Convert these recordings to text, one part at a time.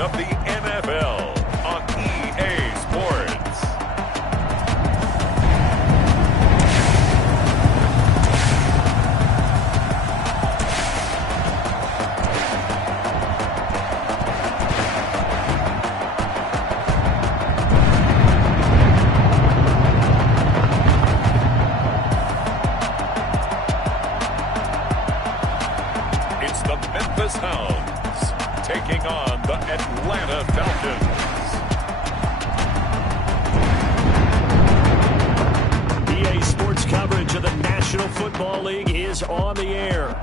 of the NFL on EA Sports. It's the Memphis Hounds taking on the Atlanta Falcons. EA Sports coverage of the National Football League is on the air.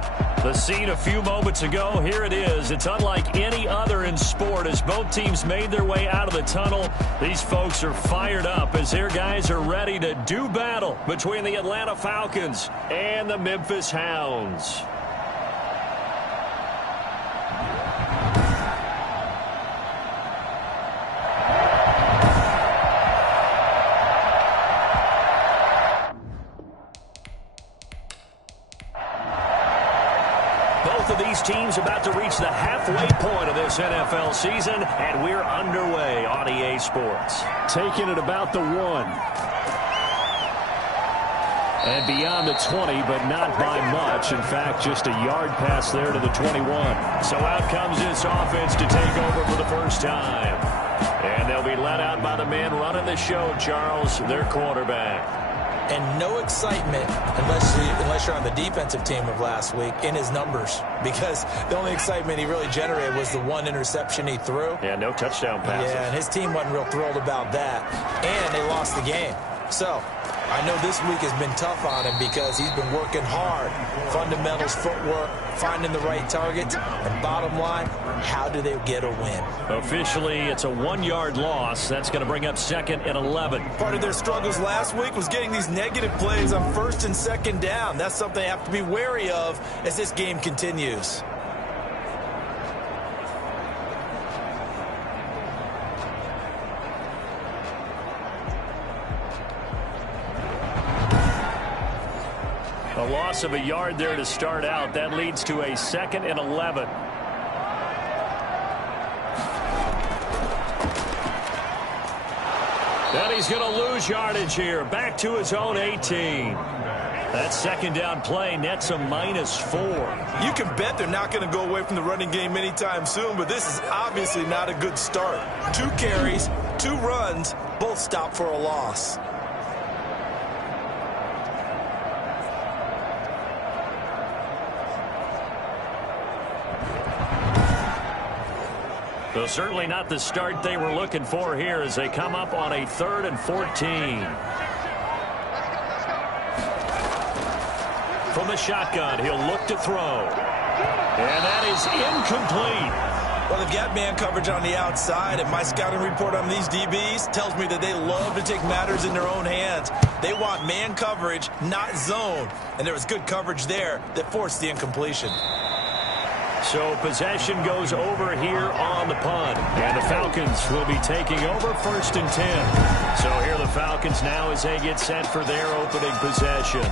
The scene a few moments ago, here it is. It's unlike any other in sport as both teams made their way out of the tunnel. These folks are fired up as their guys are ready to do battle between the Atlanta Falcons and the Memphis Hounds. Both of these teams about to reach the halfway point of this NFL season, and we're underway on EA Sports. Taking it about the 1. And beyond the 20, but not by much. In fact, just a yard pass there to the 21. So out comes this offense to take over for the first time. And they'll be let out by the man running the show, Charles, their quarterback. And no excitement unless you're on the defensive team of last week in his numbers, because the only excitement he really generated was the one interception he threw. Yeah, no touchdown passes. Yeah, and his team wasn't real thrilled about that, and they lost the game. So I know this week has been tough on him because he's been working hard. Fundamentals, footwork, finding the right targets, and bottom line, how do they get a win? Officially, it's a 1-yard loss. That's going to bring up 2nd and 11. Part of their struggles last week was getting these negative plays on 1st and 2nd down. That's something they have to be wary of as this game continues. A loss of a yard there to start out. That leads to a 2nd and 11. Then he's going to lose yardage here. Back to his own 18. That 2nd down play nets a -4. You can bet they're not going to go away from the running game anytime soon, but this is obviously not a good start. 2 carries, 2 runs, both stopped for a loss. So certainly not the start they were looking for here as they come up on a 3rd and 14. From the shotgun, he'll look to throw. And that is incomplete. Well, they've got man coverage on the outside, and my scouting report on these DBs tells me that they love to take matters in their own hands. They want man coverage, not zone. And there was good coverage there that forced the incompletion. So possession goes over here on the punt. And the Falcons will be taking over 1st and 10. So here are the Falcons now as they get set for their opening possession.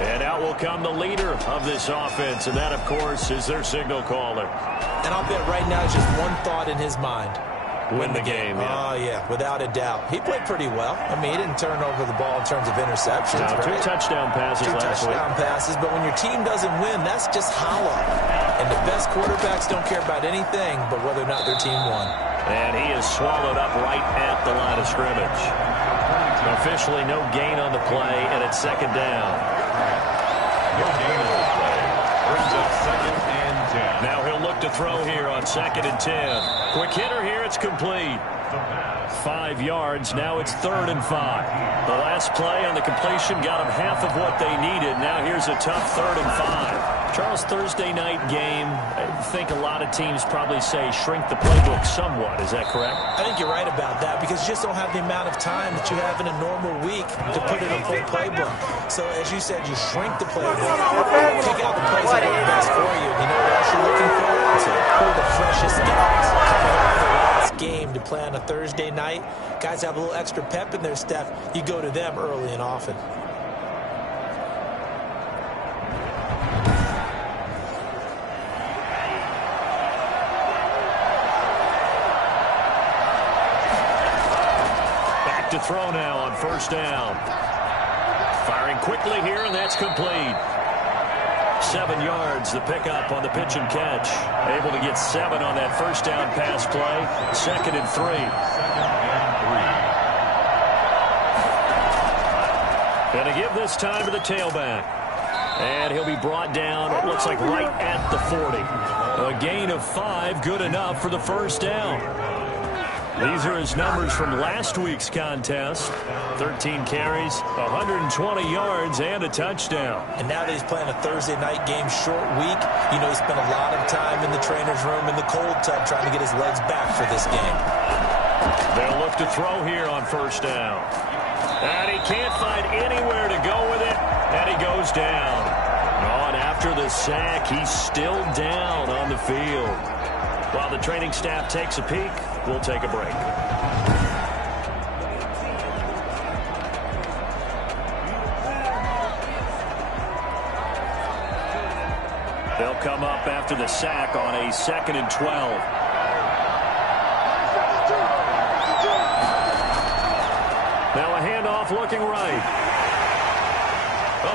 And out will come the leader of this offense. And that, of course, is their signal caller. And I'll bet right now it's just one thought in his mind. Win the game, yeah. Oh, yeah, without a doubt. He played pretty well. I mean, he didn't turn over the ball in terms of interceptions. No, 2 touchdown passes last week. 2 touchdown passes, but when your team doesn't win, that's just hollow. And the best quarterbacks don't care about anything but whether or not their team won. And he is swallowed up right at the line of scrimmage. Officially no gain on the play, and it's 2nd down. No gain on the play. Brings up 2nd and 10. Now he'll look to throw here on 2nd and 10. Quick hitter here, it's complete. 5 yards, now it's 3rd and 5. The last play on the completion got them half of what they needed. Now here's a tough 3rd and 5. Charles, Thursday night game, I think a lot of teams probably say shrink the playbook somewhat. Is that correct? I think you're right about that because you just don't have the amount of time that you have in a normal week to put in a full playbook. So as you said, you shrink the playbook, take out the plays that work best for you. You know what else you're looking for? To pull the freshest guys coming off the last game to play on a Thursday night. Guys have a little extra pep in their step. You go to them early and often. back to throw now on first down. Firing quickly here, and that's complete. 7 yards, the pickup on the pitch and catch. Able to get 7 on that first down pass play. 2nd and 3. Going to give this time to the tailback. And he'll be brought down, it looks like right at the 40. A gain of 5, good enough for the first down. These are his numbers from last week's contest. 13 carries, 120 yards, and a touchdown. And now that he's playing a Thursday night game, short week, you know he spent a lot of time in the trainer's room in the cold tub trying to get his legs back for this game. They'll look to throw here on first down. And he can't find anywhere to go with it, and he goes down. Oh, and after the sack, he's still down on the field. While the training staff takes a peek, we'll take a break. They'll come up after the sack on a 2nd and 12. Now a handoff looking right.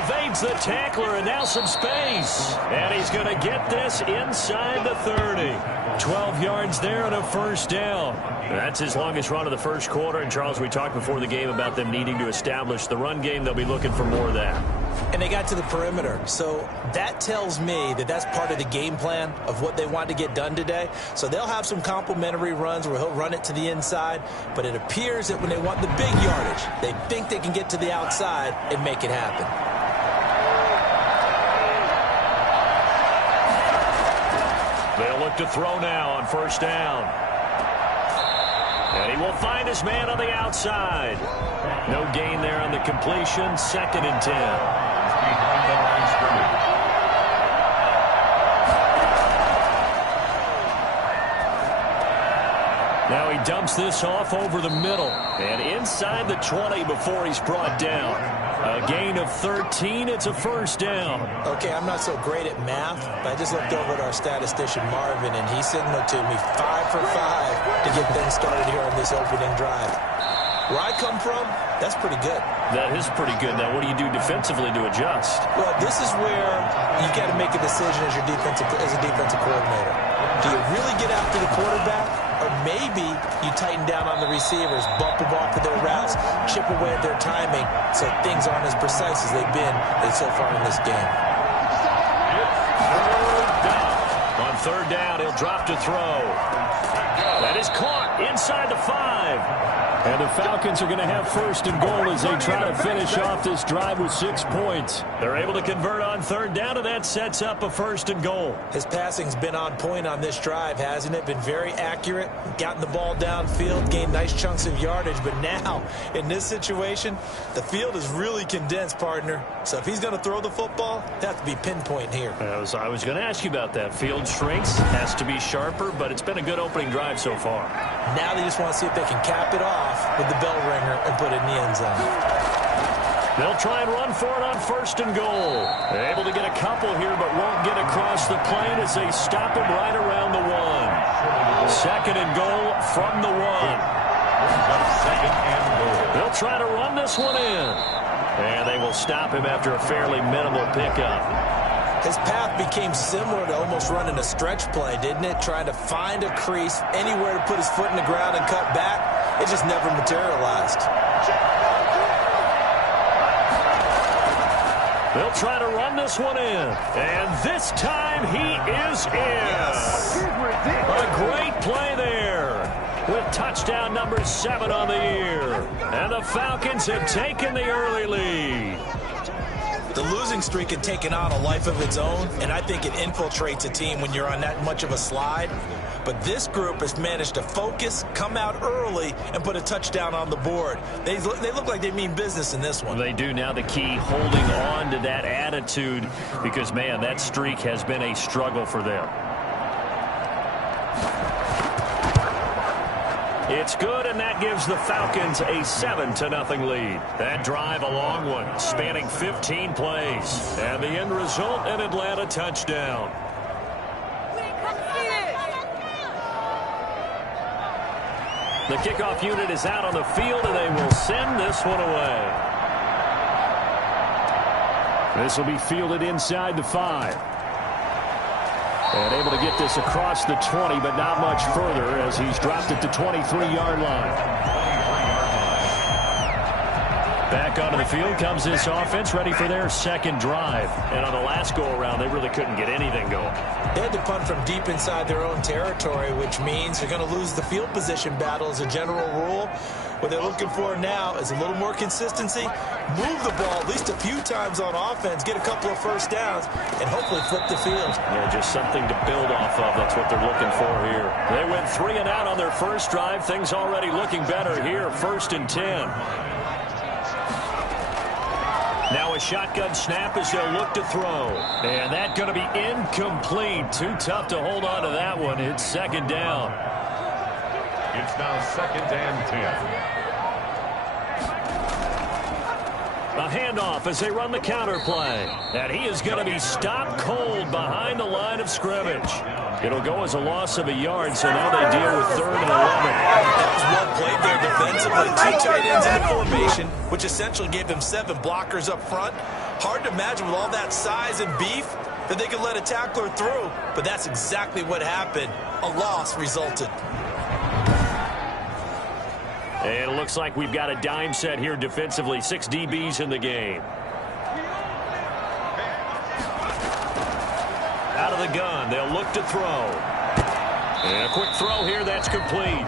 Evades the tackler, and now some space. And he's going to get this inside the 30. 12 yards there and a first down. That's his longest run of the first quarter. And, Charles, we talked before the game about them needing to establish the run game. They'll be looking for more of that. And they got to the perimeter. So that tells me that that's part of the game plan of what they want to get done today. So they'll have some complementary runs where he'll run it to the inside. But it appears that when they want the big yardage, they think they can get to the outside and make it happen. They'll look to throw now on first down. And he will find his man on the outside. No gain there on the completion. 2nd and 10. Now he dumps this off over the middle. And inside the 20 before he's brought down. A gain of 13. It's a first down. Okay, I'm not so great at math, but I just looked over at our statistician, Marvin, and he signaled to me 5 for 5 to get things started here on this opening drive. Where I come from, that's pretty good. That is pretty good. Now, what do you do defensively to adjust? Well, this is where you got to make a decision as a defensive coordinator. Do you really get after the quarterback? Or maybe you tighten down on the receivers, bump them off of their routes, chip away at their timing so things aren't as precise as they've been so far in this game. On third down, he'll drop to throw. That is caught inside the 5. And the Falcons are going to have first and goal as they try to finish off this drive with 6 points. They're able to convert on third down, and that sets up a first and goal. His passing's been on point on this drive, hasn't it? Been very accurate, gotten the ball downfield, gained nice chunks of yardage. But now, in this situation, the field is really condensed, partner. So if he's going to throw the football, it has to be pinpoint here. I was going to ask you about that. Field shrinks, has to be sharper, but it's been a good opening drive so far. Now they just want to see if they can cap it off with the bell ringer and put it in the end zone. They'll try and run for it on first and goal. They're able to get a couple here, but won't get across the plane as they stop him right around the 1. 2nd and goal from the 1. They'll try to run this one in. And they will stop him after a fairly minimal pickup. His path became similar to almost running a stretch play, didn't it? Trying to find a crease, anywhere to put his foot in the ground and cut back. It just never materialized. They'll try to run this one in. And this time he is in. Yes. A great play there with touchdown number 7 on the year. And the Falcons have taken the early lead. The losing streak had taken on a life of its own, and I think it infiltrates a team when you're on that much of a slide. But this group has managed to focus, come out early, and put a touchdown on the board. They look like they mean business in this one. They do. Now the key, holding on to that attitude, because, man, that streak has been a struggle for them. It's good, and that gives the Falcons a 7-0 lead. That drive, a long one, spanning 15 plays. And the end result, an Atlanta touchdown. The kickoff unit is out on the field, and they will send this one away. This will be fielded inside the 5. And able to get this across the 20, but not much further as he's dropped it to 23-yard line. Back onto the field comes this offense, ready for their second drive. And on the last go-around, they really couldn't get anything going. They had to punt from deep inside their own territory, which means they're going to lose the field position battle as a general rule. What they're looking for now is a little more consistency, move the ball at least a few times on offense, get a couple of first downs, and hopefully flip the field. Yeah, just something to build off of. That's what they're looking for here. They went 3 and out on their first drive. Things already looking better here. 1st and 10. Now a shotgun snap as they'll look to throw. And that's going to be incomplete. Too tough to hold on to that one. It's 2nd down. It's now 2nd and 10. A handoff as they run the counter play. And he is going to be stopped cold behind the line of scrimmage. It'll go as a loss of a yard, so now they deal with 3rd and 11. That was well played there defensively. 2 tight ends in the formation, which essentially gave them 7 blockers up front. Hard to imagine with all that size and beef that they could let a tackler through, but that's exactly what happened. A loss resulted. And it looks like we've got a dime set here defensively. 6 DBs in the game. Out of the gun, they'll look to throw. And a quick throw here, that's complete.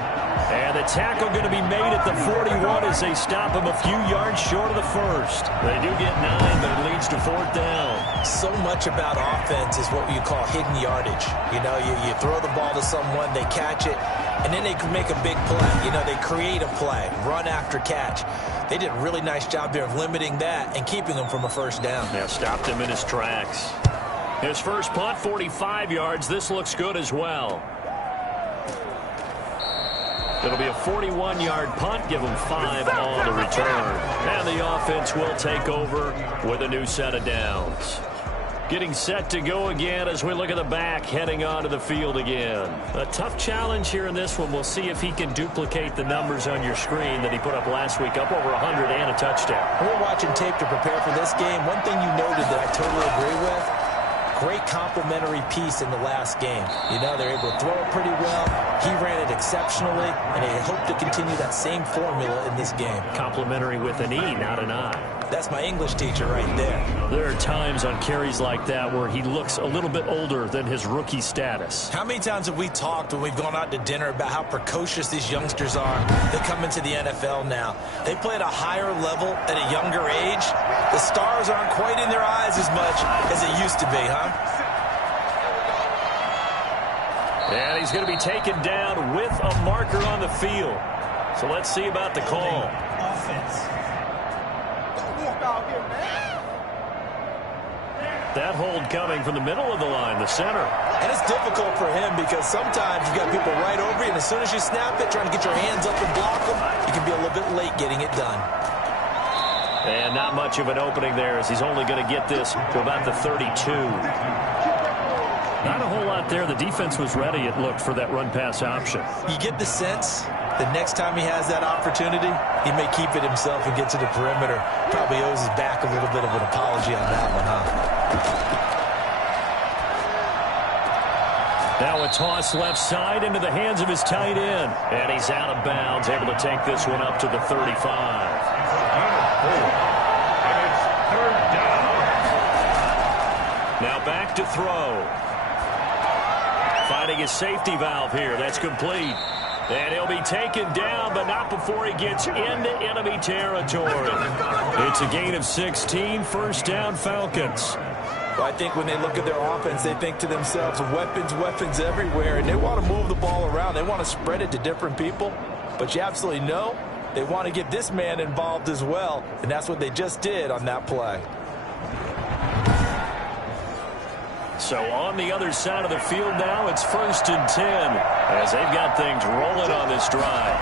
And the tackle going to be made at the 41 as they stop him a few yards short of the first. They do get 9, but it leads to 4th down. So much about offense is what you call hidden yardage. You know, you throw the ball to someone, they catch it, and then they can make a big play. You know, they create a play, run after catch. They did a really nice job there of limiting that and keeping him from a first down. Now stopped him in his tracks. His first punt, 45 yards. This looks good as well. It'll be a 41-yard punt. Give them 5 on the return. And the offense will take over with a new set of downs. Getting set to go again as we look at the back, heading onto the field again. A tough challenge here in this one. We'll see if he can duplicate the numbers on your screen that he put up last week, up over 100 and a touchdown. We're watching tape to prepare for this game. One thing you noted that I totally agree with, great complimentary piece in the last game. You know, they're able to throw it pretty well. He ran it exceptionally, and they hope to continue that same formula in this game. Complimentary with an E, not an I. That's my English teacher right there. There are times on carries like that where he looks a little bit older than his rookie status. How many times have we talked when we've gone out to dinner about how precocious these youngsters are? They come into the NFL now. They play at a higher level at a younger age. The stars aren't quite in their eyes as much as it used to be, huh? And he's going to be taken down with a marker on the field. So let's see about the call. Offense. That hold coming from the middle of the line, the center. And it's difficult for him because sometimes you've got people right over you, and as soon as you snap it, trying to get your hands up and block them, you can be a little bit late getting it done. And not much of an opening there as he's only going to get this to about the 32. Not a whole lot there. The defense was ready, it looked, for that run-pass option. You get the sense the next time he has that opportunity, he may keep it himself and get to the perimeter. Probably owes his back a little bit of an apology on that one, huh? Now a toss left side into the hands of his tight end. And he's out of bounds, able to take this one up to the 35. And it's 3rd down. Now back to throw. Finding his safety valve here. That's complete. And he'll be taken down, but not before he gets into enemy territory. It's a gain of 16, 1st down Falcons. Well, I think when they look at their offense, they think to themselves, weapons everywhere, and they want to move the ball around. They want to spread it to different people, but you absolutely know they want to get this man involved as well, and that's what they just did on that play. So on the other side of the field now, it's 1st and 10 as they've got things rolling on this drive.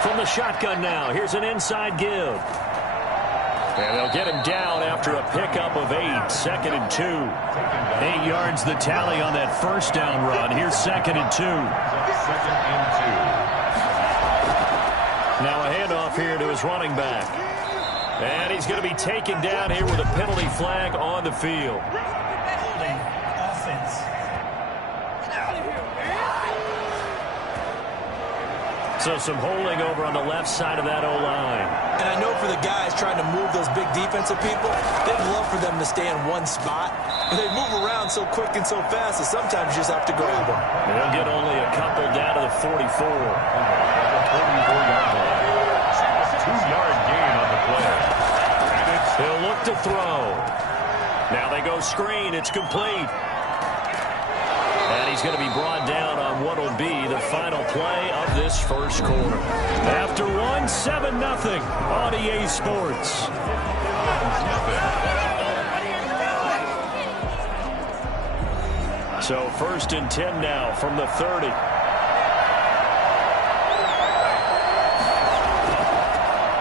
From the shotgun now, here's an inside give. And they'll get him down after a pickup of 8, 2nd and 2. 8 yards the tally on that 1st down run. Here's 2nd and 2. 2nd and 2. Now a handoff here to his running back. And he's going to be taken down here with a penalty flag on the field. So some holding over on the left side of that O-line. And I know for the guys trying to move those big defensive people, they'd love for them to stay in one spot. But they move around so quick and so fast that sometimes you just have to grab them. They'll get only a couple down to the 44. 2-yard gain on the play. He'll look to throw. Now they go screen. It's complete. And he's going to be brought down on what will be the final play of this first quarter. After one, 7-0 on EA Sports. So 1st and 10 now from the 30.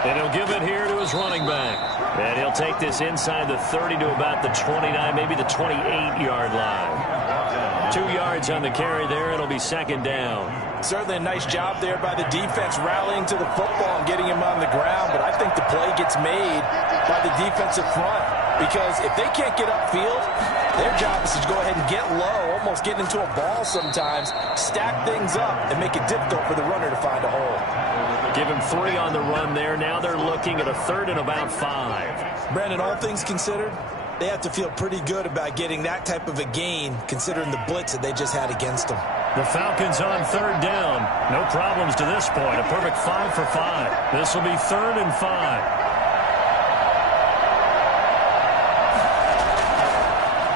And he'll give it here to his running back. And he'll take this inside the 30 to about the 29, maybe the 28-yard line. 2 yards on the carry there. It'll be 2nd down. Certainly a nice job there by the defense rallying to the football and getting him on the ground. But I think the play gets made by the defensive front. Because if they can't get upfield, their job is to go ahead and get low, almost get into a ball sometimes, stack things up, and make it difficult for the runner to find a hole. Give him 3 on the run there. Now they're looking at a 3rd and about 5. Brandon, all things considered, they have to feel pretty good about getting that type of a gain, considering the blitz that they just had against them. The Falcons on 3rd down. No problems to this point. A perfect 5 for 5. This will be 3rd and 5.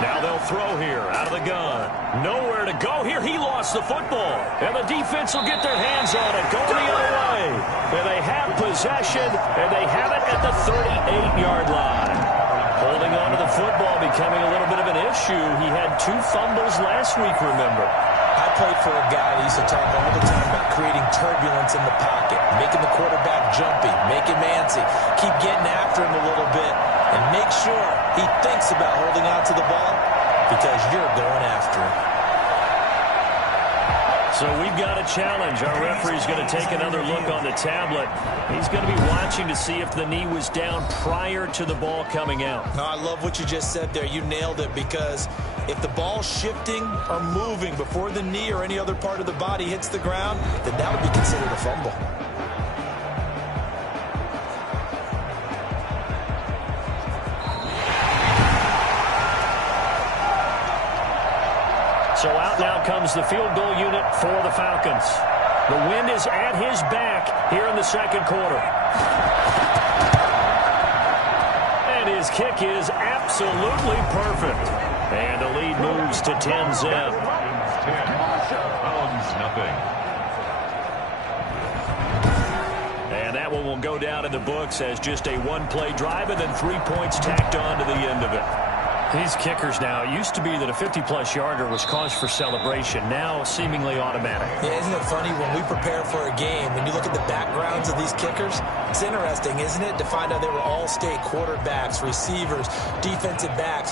Now they'll throw here out of the gun. Nowhere to go here. He lost the football. And the defense will get their hands on it. Going the other way. And they have possession, and they have it at the 38-yard line. Holding on to the football becoming a little bit of an issue. He had 2 fumbles last week, remember. I played for a guy that used to talk all the time about creating turbulence in the pocket, making the quarterback jumpy, make him antsy, keep getting after him a little bit, and make sure he thinks about holding on to the ball because you're going after him. So we've got a challenge. Our referee's going to take another look on the tablet. He's going to be watching to see if the knee was down prior to the ball coming out. No, I love what you just said there. You nailed it, because if the ball's shifting or moving before the knee or any other part of the body hits the ground, then that would be considered a fumble. So out now comes the field goal unit for the Falcons. The wind is at his back here in the 2nd quarter. And his kick is absolutely perfect. And the lead moves to 10-zip. And that one will go down in the books as just a 1-play drive and then 3 points tacked on to the end of it. These kickers now, it used to be that a 50-plus yarder was cause for celebration. Now seemingly automatic. Yeah, isn't it funny when we prepare for a game, when you look at the backgrounds of these kickers, it's interesting, isn't it, to find out they were all-state quarterbacks, receivers, defensive backs,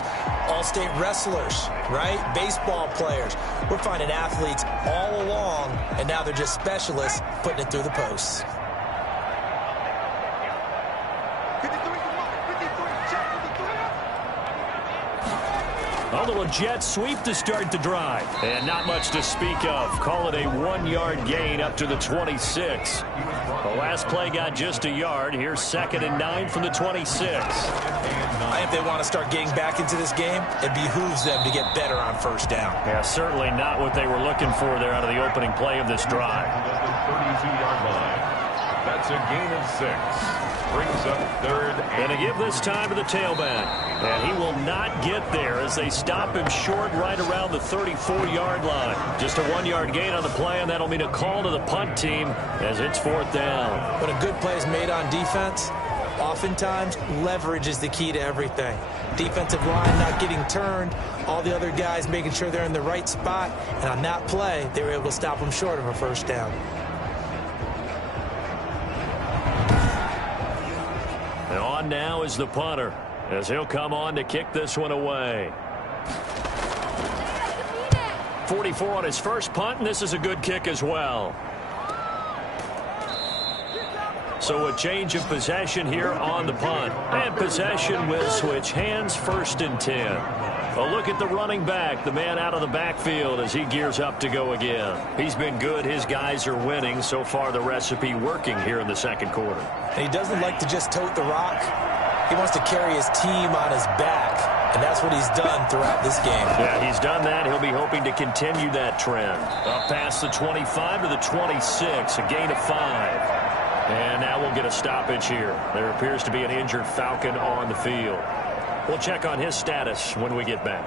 all-state wrestlers, right? Baseball players. We're finding athletes all along, and now they're just specialists putting it through the posts. A little jet sweep to start the drive. And not much to speak of. Call it a 1-yard gain up to the 26. The last play got just a yard. Here's 2nd and 9 from the 26. If they want to start getting back into this game, it behooves them to get better on 1st down. Yeah, certainly not what they were looking for there out of the opening play of this drive. 32-yard line. That's a gain of 6. Brings up 3rd. And to give this time to the tailback. And he will not get there as they stop him short right around the 34-yard line. Just a 1-yard gain on the play, and that'll mean a call to the punt team as it's 4th down. When a good play is made on defense, oftentimes leverage is the key to everything. Defensive line not getting turned, all the other guys making sure they're in the right spot, and on that play, they were able to stop them short of a 1st down. And on now is the punter, as he'll come on to kick this one away. 44 on his first punt, and this is a good kick as well. So a change of possession here on the punt. And possession will switch hands, 1st and 10. A look at the running back, the man out of the backfield as he gears up to go again. He's been good. His guys are winning. So far, the recipe working here in the second quarter. And he doesn't like to just tote the rock. He wants to carry his team on his back. And that's what he's done throughout this game. Yeah, he's done that. He'll be hoping to continue that trend. Up past the 25 to the 26, a gain of 5. And now we'll get a stoppage here. There appears to be an injured Falcon on the field. We'll check on his status when we get back.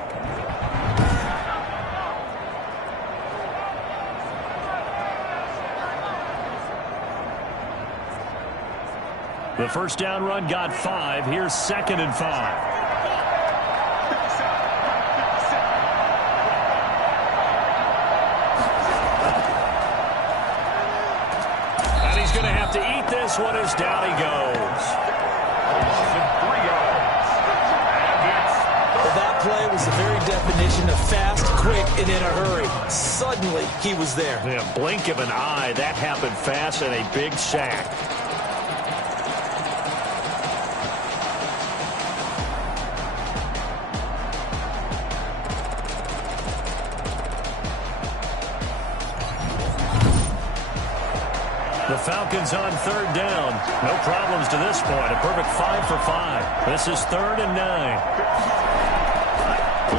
The first down run got 5. Here's 2nd and 5. Going to have to eat this one as down he goes. Well, that play was the very definition of fast, quick, and in a hurry. Suddenly, he was there. Yeah, blink of an eye. That happened fast and a big sack. The Falcons on 3rd down. No problems to this point. A perfect 5 for 5. This is 3rd and 9.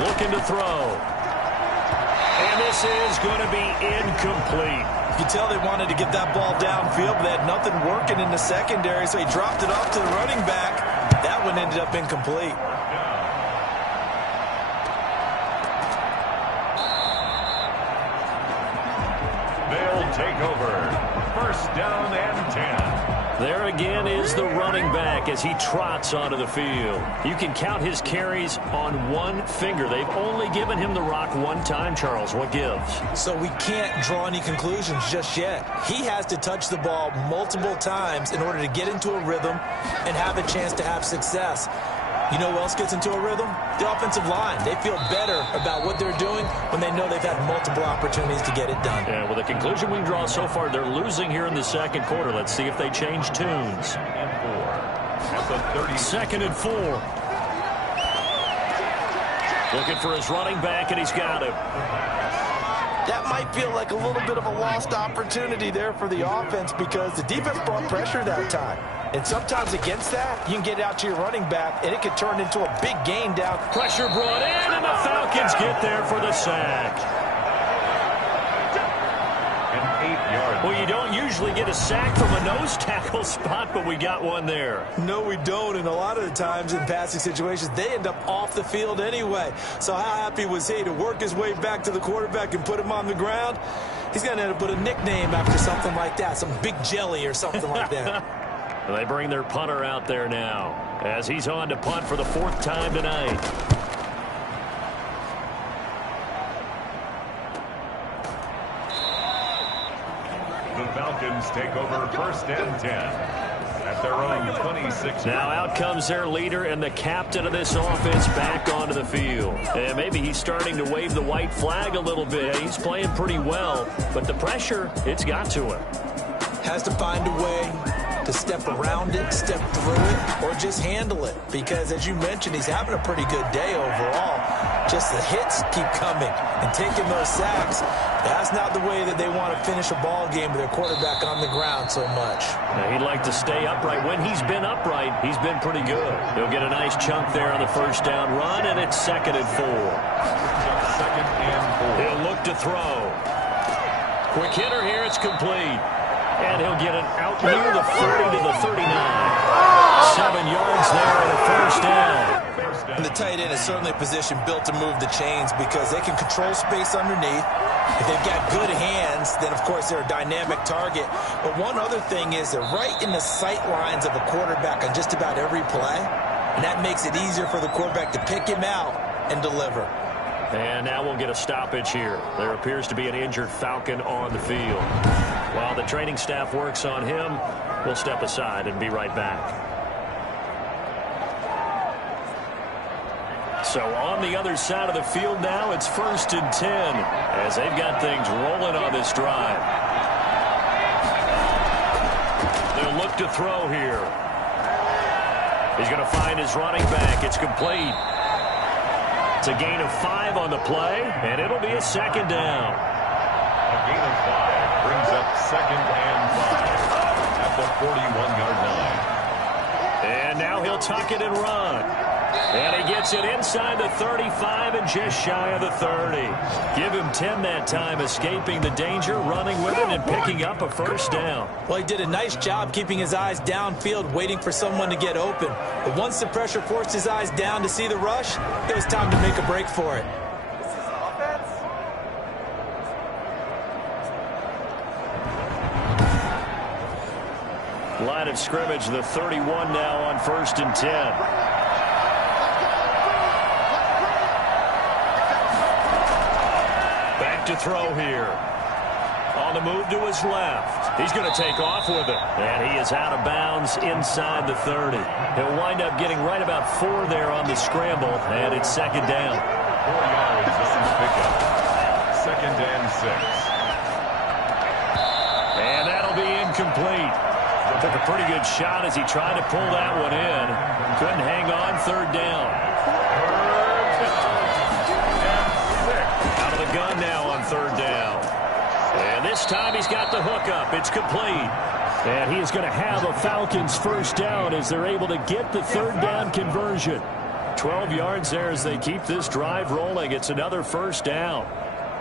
Looking to throw. And this is going to be incomplete. You can tell they wanted to get that ball downfield, but they had nothing working in the secondary, so he dropped it off to the running back. That one ended up incomplete. They'll take over. 1st down and 10. There again is the running back as he trots onto the field. You can count his carries on one finger. They've only given him the rock one time, Charles. What gives? So we can't draw any conclusions just yet. He has to touch the ball multiple times in order to get into a rhythm and have a chance to have success. You know who else gets into a rhythm? The offensive line. They feel better about what they're doing when they know they've had multiple opportunities to get it done. Yeah, well, the conclusion we draw so far, they're losing here in the second quarter. Let's see if they change tunes. 2nd and 4. Looking for his running back, and he's got him. That might feel like a little bit of a lost opportunity there for the offense because the defense brought pressure that time. And sometimes against that, you can get out to your running back, and it could turn into a big gain down. Pressure brought in, and the Falcons get there for the sack. An 8-yard. Well, you don't usually get a sack from a nose tackle spot, but we got one there. No, we don't, and a lot of the times in passing situations, they end up off the field anyway. So how happy was he to work his way back to the quarterback and put him on the ground? He's going to end up with a nickname after something like that, some big jelly or something like that. They bring their punter out there now as he's on to punt for the 4th time tonight. The Falcons take over 1st and 10 at their own 26. Now out comes their leader and the captain of this offense back onto the field. And maybe he's starting to wave the white flag a little bit. He's playing pretty well, but the pressure, it's got to him. Has to find a way to step around it, step through it, or just handle it. Because, as you mentioned, he's having a pretty good day overall. Just the hits keep coming and taking those sacks. That's not the way that they want to finish a ball game with their quarterback on the ground so much. Now, he'd like to stay upright. When he's been upright, he's been pretty good. He'll get a nice chunk there on the 1st down run, and it's 2nd and 4. 2nd and 4. He'll look to throw. Quick hitter here, it's complete. And he'll get it out near the 30 to the 39. 7 yards there and a 1st down. And the tight end is certainly a position built to move the chains because they can control space underneath. If they've got good hands, then, of course, they're a dynamic target. But one other thing is they're right in the sight lines of a quarterback on just about every play. And that makes it easier for the quarterback to pick him out and deliver. And now we'll get a stoppage here. There appears to be an injured Falcon on the field. While the training staff works on him, we'll step aside and be right back. So on the other side of the field now, it's 1st and 10 as they've got things rolling on this drive. They'll look look to throw here. He's going to find his running back. It's complete. It's a gain of 5 on the play, and it'll be a second down. A gain of 5 brings up 2nd and 5 at the 41-yard line. And now he'll tuck it and run. And he gets it inside the 35 and just shy of the 30. Give him 10 that time, escaping the danger, running with it, and picking up a first down. Well, he did a nice job keeping his eyes downfield, waiting for someone to get open. But once the pressure forced his eyes down to see the rush, it was time to make a break for it. Line of scrimmage, the 31 now on 1st and 10. To throw here. On the move to his left. He's going to take off with it. And he is out of bounds inside the 30. He'll wind up getting right about 4 there on the scramble, and it's second down. 4 yards on the pickup. 2nd and 6. And that'll be incomplete. Took a pretty good shot as he tried to pull that one in. Couldn't hang on, 3rd down. Out of the gun now on 3rd down. And this time he's got the hookup. It's complete. And he is going to have a Falcons first down as they're able to get the 3rd down conversion. 12 yards there as they keep this drive rolling. It's another first down.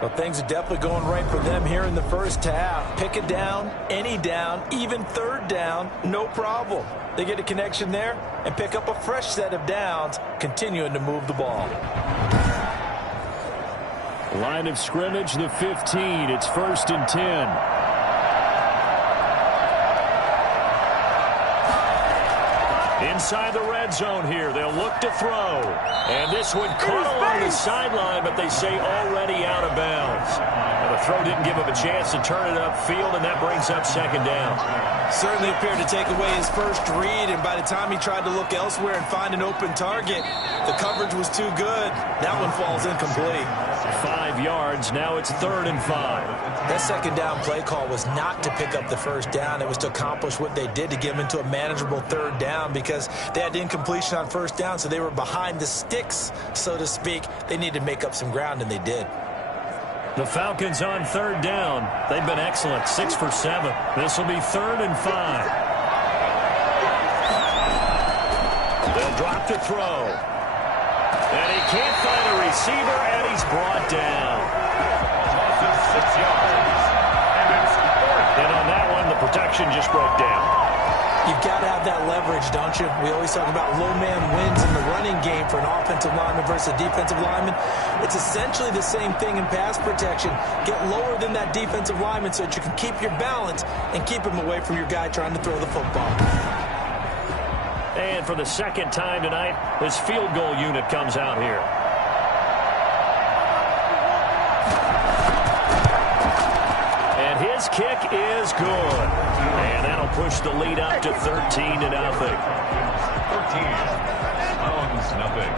Well, things are definitely going right for them here in the first half. Pick a down, any down, even 3rd down, no problem. They get a connection there and pick up a fresh set of downs, continuing to move the ball. Line of scrimmage, the 15. It's 1st and 10. Inside the red zone here. They'll look to throw. And this one caught along the sideline, but they say already out of bounds. Now, the throw didn't give him a chance to turn it upfield, and that brings up second down. Certainly appeared to take away his first read, and by the time he tried to look elsewhere and find an open target, the coverage was too good. That one falls incomplete. 5 yards. Now it's 3rd and 5. That second down play call was not to pick up the first down. It was to accomplish what they did to get him into a manageable 3rd down because they had incompletion on 1st down, so they were behind the sticks, so to speak. They needed to make up some ground, and they did. The Falcons on 3rd down. They've been excellent, 6 for 7. This will be 3rd and 5. They'll drop to throw. And he can't find a receiver, and he's brought down. Losses 6 yards. And it's 4th. And on that one, the protection just broke down. You've got to have that leverage, don't you? We always talk about low man wins in the running game for an offensive lineman versus a defensive lineman. It's essentially the same thing in pass protection. Get lower than that defensive lineman so that you can keep your balance and keep him away from your guy trying to throw the football. And for the second time tonight, his field goal unit comes out here. And his kick is good. And that'll push the lead up to 13-0. 13. Hounds nothing.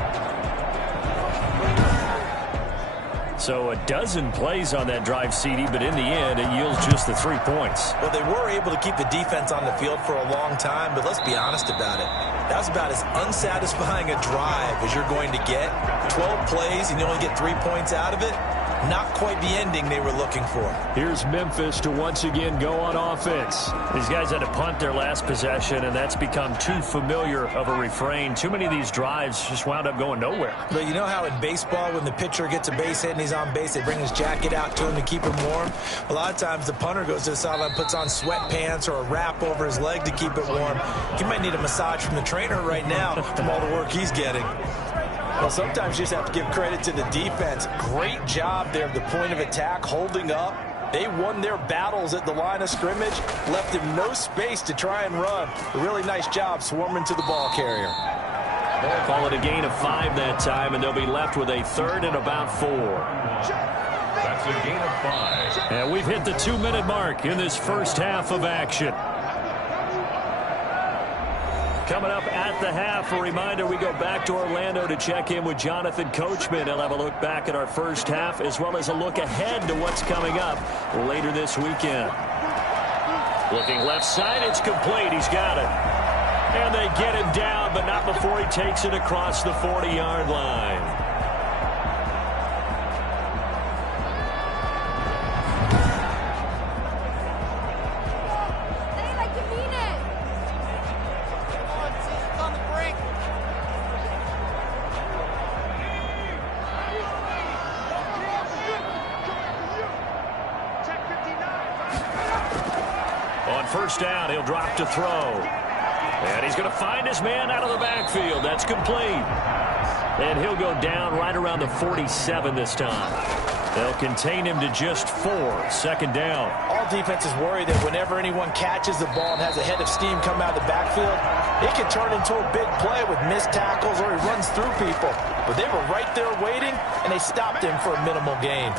So a dozen plays on that drive, CD, but in the end, it yields just the 3 points. Well, they were able to keep the defense on the field for a long time, but let's be honest about it. That was about as unsatisfying a drive as you're going to get. 12 plays and you only get 3 points out of it. Not quite the ending they were looking for. Here's Memphis to once again go on offense. These guys had to punt their last possession, and that's become too familiar of a refrain. Too many of these drives just wound up going nowhere. But you know how in baseball, when the pitcher gets a base hit and he's on base, they bring his jacket out to him to keep him warm? A lot of times the punter goes to the sideline, puts on sweatpants or a wrap over his leg to keep it warm. He might need a massage from the trainer right now from all the work he's getting. Well, sometimes you just have to give credit to the defense. Great job there at the point of attack, holding up. They won their battles at the line of scrimmage, left him no space to try and run. A really nice job swarming to the ball carrier. Call it a gain of 5 that time, and they'll be left with a 3rd and about 4. That's a gain of 5. And we've hit the 2-minute mark in this first half of action. Coming up at the half, a reminder, we go back to Orlando to check in with Jonathan Coachman. He'll have a look back at our first half as well as a look ahead to what's coming up later this weekend. Looking left side, it's complete. He's got it. And they get him down, but not before he takes it across the 40-yard line. First down, he'll drop to throw. And he's going to find his man out of the backfield. That's complete. And he'll go down right around the 47 this time. They'll contain him to just 4. Second down. All defenses worry that whenever anyone catches the ball and has a head of steam come out of the backfield, it can turn into a big play with missed tackles or he runs through people. But they were right there waiting, and they stopped him for a minimal gain.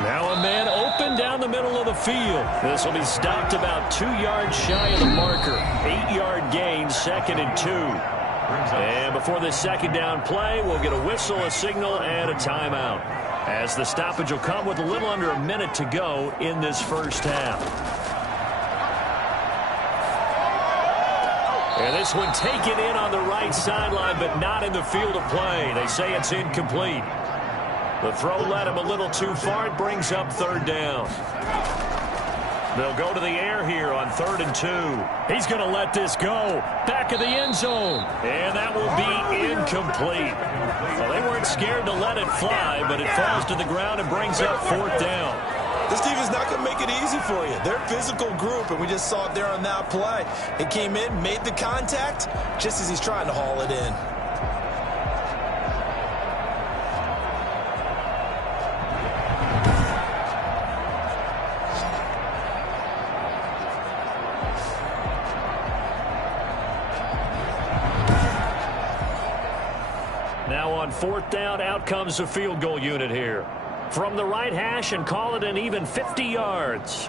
Now a man open down the middle of the field. This will be stopped about 2 yards shy of the marker. 8-yard gain, second and 2. And before this second down play, we'll get a whistle, a signal, and a timeout, as the stoppage will come with a little under a minute to go in this first half. And this one taken in on the right sideline, but not in the field of play. They say it's incomplete. The throw led him a little too far. It brings up third down. They'll go to the air here on 3rd and 2. He's going to let this go. Back of the end zone. And that will be incomplete. Well, they weren't scared to let it fly, but it falls to the ground and brings up 4th down. This defense is not going to make it easy for you. They're a physical group, and we just saw it there on that play. It came in, made the contact, just as he's trying to haul it in. Now on 4th down, out comes the field goal unit here. From the right hash, and call it an even 50 yards.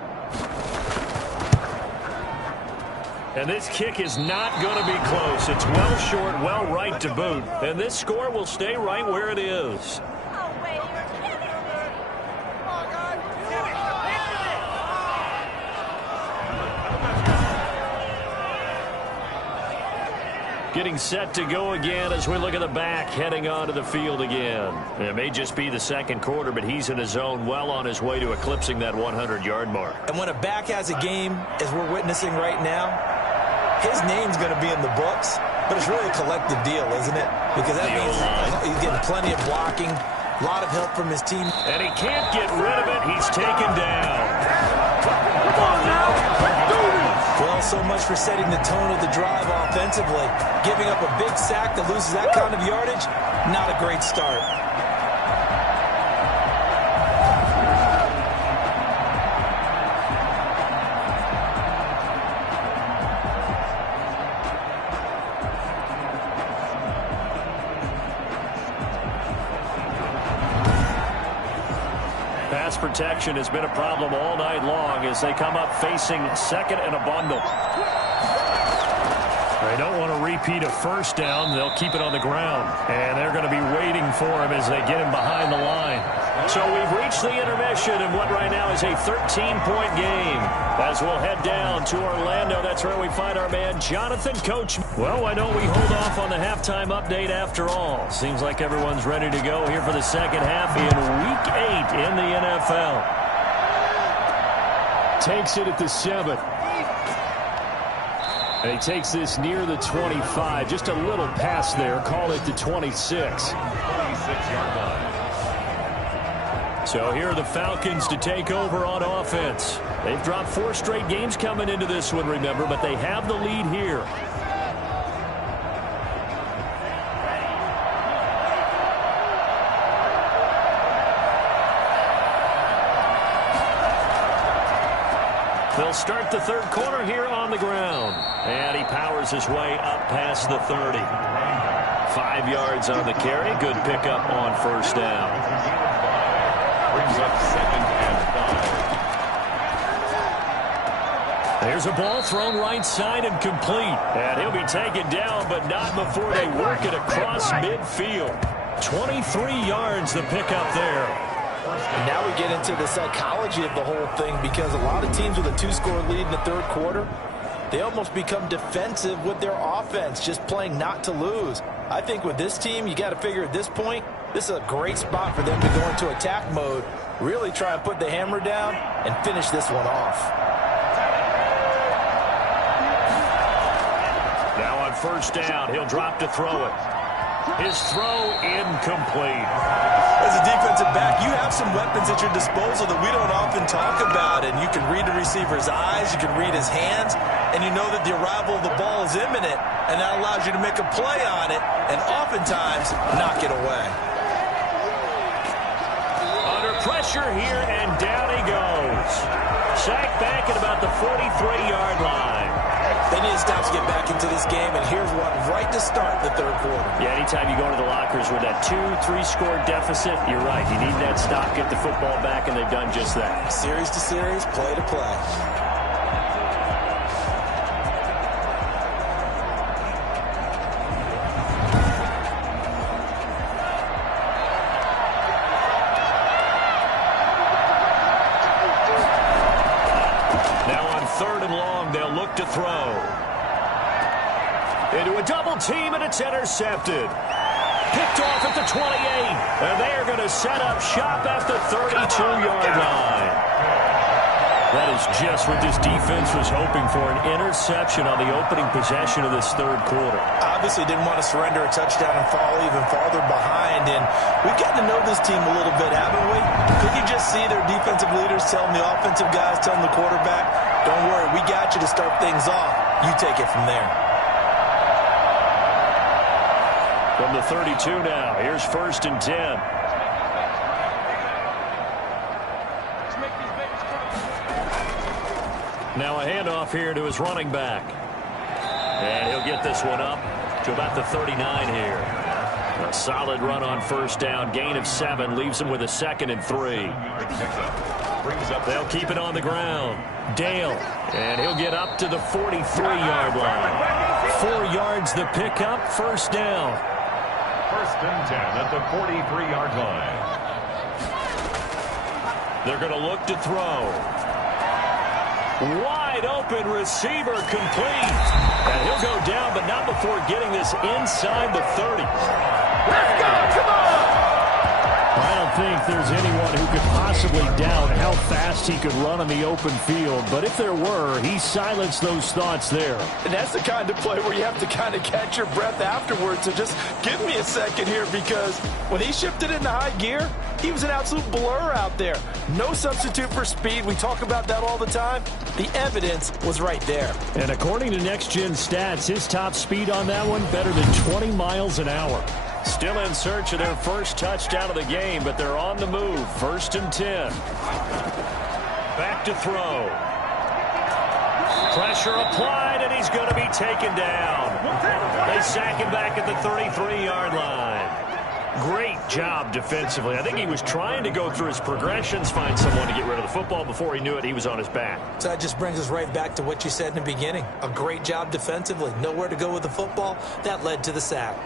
And this kick is not going to be close. It's well short, well right to boot. And this score will stay right where it is. Getting set to go again as we look at the back heading onto the field again. It may just be the second quarter, but he's in his zone, well on his way to eclipsing that 100-yard mark. And when a back has a game, as we're witnessing right now, his name's going to be in the books, but it's really a collective deal, isn't it? Because that means he's getting plenty of blocking, a lot of help from his team. And he can't get rid of it. He's taken down. Come on now. Well, so much for setting the tone of the drive offensively. Giving up a big sack that loses that kind of yardage, not a great start. Pass protection has been a problem all night long as they come up facing second and a bundle. They don't want to repeat a first down. They'll keep it on the ground. And they're going to be waiting for him as they get him behind the line. So we've reached the intermission in what right now is a 13-point game. As we'll head down to Orlando, that's where we find our man Jonathan Coach. Well, why don't we hold off on the halftime update after all? Seems like everyone's ready to go here for the second half in Week 8 in the NFL. Takes it at the 7. And he takes this near the 25. Just a little pass there. Call it the 26. 26-yard line. So here are the Falcons to take over on offense. They've dropped 4 straight games coming into this one, remember, but they have the lead here. They'll start the third quarter here on the ground. And he powers his way up past the 30. 5 yards on the carry. Good pickup on first down. Brings up second and 5. There's a ball thrown right side and complete. And he'll be taken down, but not before they work it across midfield. 23 yards the pickup there. And now we get into the psychology of the whole thing, because a lot of teams with a 2-score lead in the third quarter, they almost become defensive with their offense, just playing not to lose. I think with this team, you got to figure at this point, this is a great spot for them to go into attack mode, really try and put the hammer down and finish this one off. Now on first down, he'll drop to throw it. His throw incomplete. As a defensive back, you have some weapons at your disposal that we don't often talk about, and you can read the receiver's eyes, you can read his hands, and you know that the arrival of the ball is imminent, and that allows you to make a play on it and oftentimes knock it away. Under pressure here, and down he goes. Sacked back at about the 43-yard line. They need to stop to get back into this game, and here's one right to start the third quarter. Yeah, anytime you go to the lockers with that 2-3-score deficit, you're right. You need that stop, get the football back, and they've done just that. Series to series, play to play. To throw. Into a double team, and it's intercepted. Picked off at the 28. And they are going to set up shop at the 32-yard line. That is just what this defense was hoping for, an interception on the opening possession of this third quarter. Obviously didn't want to surrender a touchdown and fall even farther behind. And we've gotten to know this team a little bit, haven't we? Could you just see their defensive leaders telling the offensive guys, telling the quarterback, don't worry, we got you to start things off. You take it from there. From the 32 now, here's 1st and 10. Now a handoff here to his running back. And he'll get this one up to about the 39 here. A solid run on first down. Gain of 7 leaves him with a 2nd and 3. They'll keep it on the ground. Dale, and he'll get up to the 43-yard line. 4 yards the pickup, first down. 1st and 10 at the 43-yard line. They're going to look to throw. Wide open receiver complete. And he'll go down, but not before getting this inside the 30. Let's go, come on! I don't think there's anyone who could possibly doubt how fast he could run on the open field. But if there were, he silenced those thoughts there. And that's the kind of play where you have to kind of catch your breath afterwards. So just give me a second here, because when he shifted into high gear, he was an absolute blur out there. No substitute for speed. We talk about that all the time. The evidence was right there. And according to Next Gen Stats, his top speed on that one better than 20 miles an hour. Still in search of their first touchdown of the game, but they're on the move. 1st and 10. Back to throw. Pressure applied, and he's going to be taken down. They sack him back at the 33-yard line. Great job defensively. I think he was trying to go through his progressions, find someone to get rid of the football. Before he knew it, he was on his back. So that just brings us right back to what you said in the beginning. A great job defensively. Nowhere to go with the football. That led to the sack.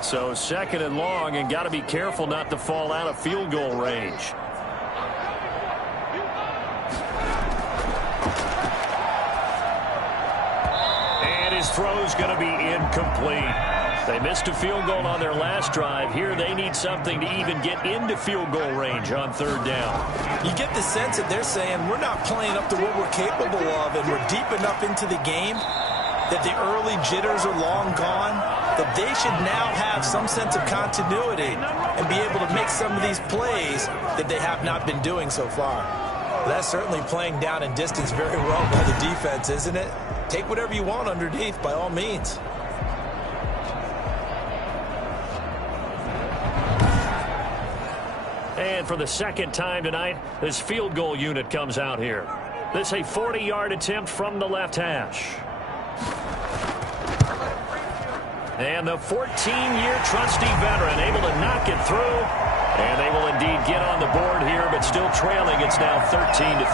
So 2nd and long, and got to be careful not to fall out of field goal range. And his throw's going to be incomplete. They missed a field goal on their last drive. Here they need something to even get into field goal range on 3rd down. You get the sense that they're saying we're not playing up to what we're capable of, and we're deep enough into the game that the early jitters are long gone, that they should now have some sense of continuity and be able to make some of these plays that they have not been doing so far. That's certainly playing down in distance very well by the defense, isn't it? Take whatever you want underneath, by all means. And for the 2nd time tonight, this field goal unit comes out here. This a 40-yard attempt from the left hash. And the 14-year trusty veteran able to knock it through. And they will indeed get on the board here, but still trailing. It's now 13-3.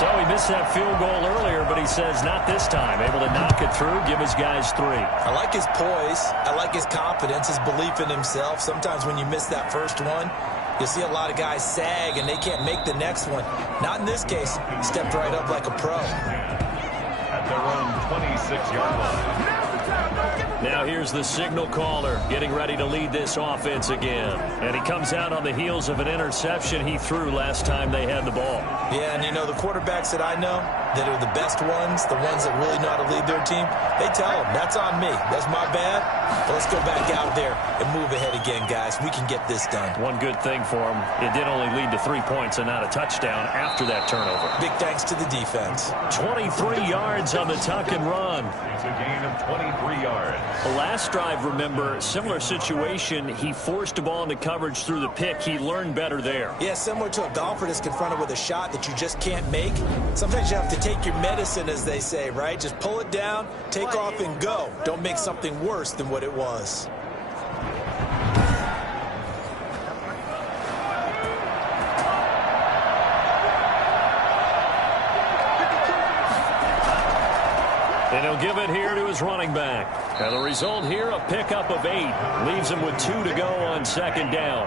So he missed that field goal earlier, but he says not this time. Able to knock it through, give his guys 3. I like his poise. I like his confidence, his belief in himself. Sometimes when you miss that first one, you'll see a lot of guys sag and they can't make the next one. Not in this case. He stepped right up like a pro. At their own 26-yard line. Now here's the signal caller getting ready to lead this offense again. And he comes out on the heels of an interception he threw last time they had the ball. Yeah, and you know, the quarterbacks that I know that are the best ones, the ones that really know how to lead their team, they tell them, that's on me. That's my bad. But let's go back out there and move ahead again, guys. We can get this done. One good thing for him, it did only lead to 3 points and not a touchdown after that turnover. Big thanks to the defense. 23 yards on the tuck and run. It's a gain of 23 yards. The last drive, remember, similar situation. He forced a ball into coverage through the pick. He learned better there. Yeah, similar to a golfer that's confronted with a shot that you just can't make. Sometimes you have to take your medicine, as they say, right? Just pull it down, take off, and go. Don't make something worse than what it was. And he'll give it here to his running back. And the result here, a pickup of 8. Leaves him with 2 to go on second down.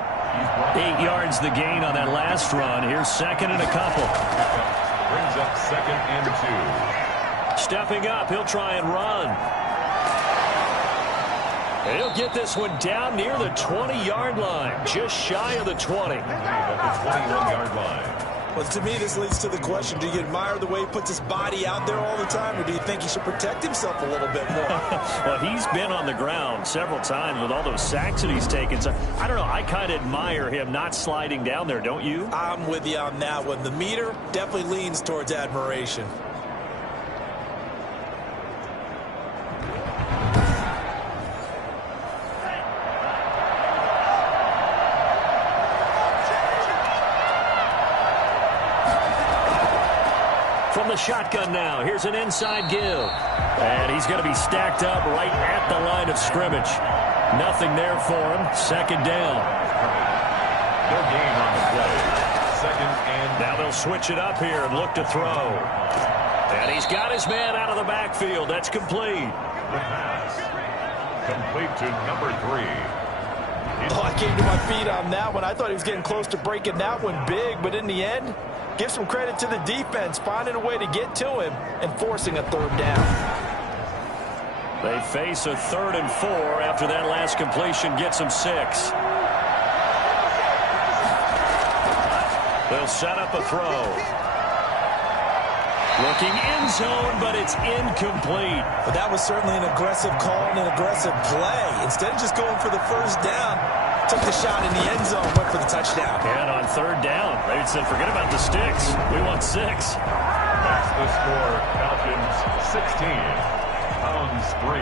8 yards the gain on that last run. Here's second and a couple. Brings up second and 2. Stepping up, he'll try and run. And he'll get this one down near the 20-yard line. Just shy of the 20. At the 21-yard line. Well, to me, this leads to the question, do you admire the way he puts his body out there all the time, or do you think he should protect himself a little bit more? Well, he's been on the ground several times with all those sacks that he's taken. So, I don't know, I kind of admire him not sliding down there, don't you? I'm with you on that one. The meter definitely leans towards admiration. From the shotgun now, here's an inside give. And he's going to be stacked up right at the line of scrimmage. Nothing there for him. Second down. No gain on the play. Second and... Now they'll switch it up here and look to throw. And he's got his man out of the backfield. That's complete. The pass. Complete to number 3. Oh, I came to my feet on that one. I thought he was getting close to breaking that one big, but in the end, give some credit to the defense, finding a way to get to him and forcing a third down. They face a 3rd and 4 after that last completion gets them 6. They'll set up a throw. Looking end zone, but it's incomplete. But that was certainly an aggressive call and an aggressive play. Instead of just going for the first down, took the shot in the end zone, went for the touchdown. And on 3rd down, they said, forget about the sticks. We want 6. That's the score. Falcons 16. Hounds 3.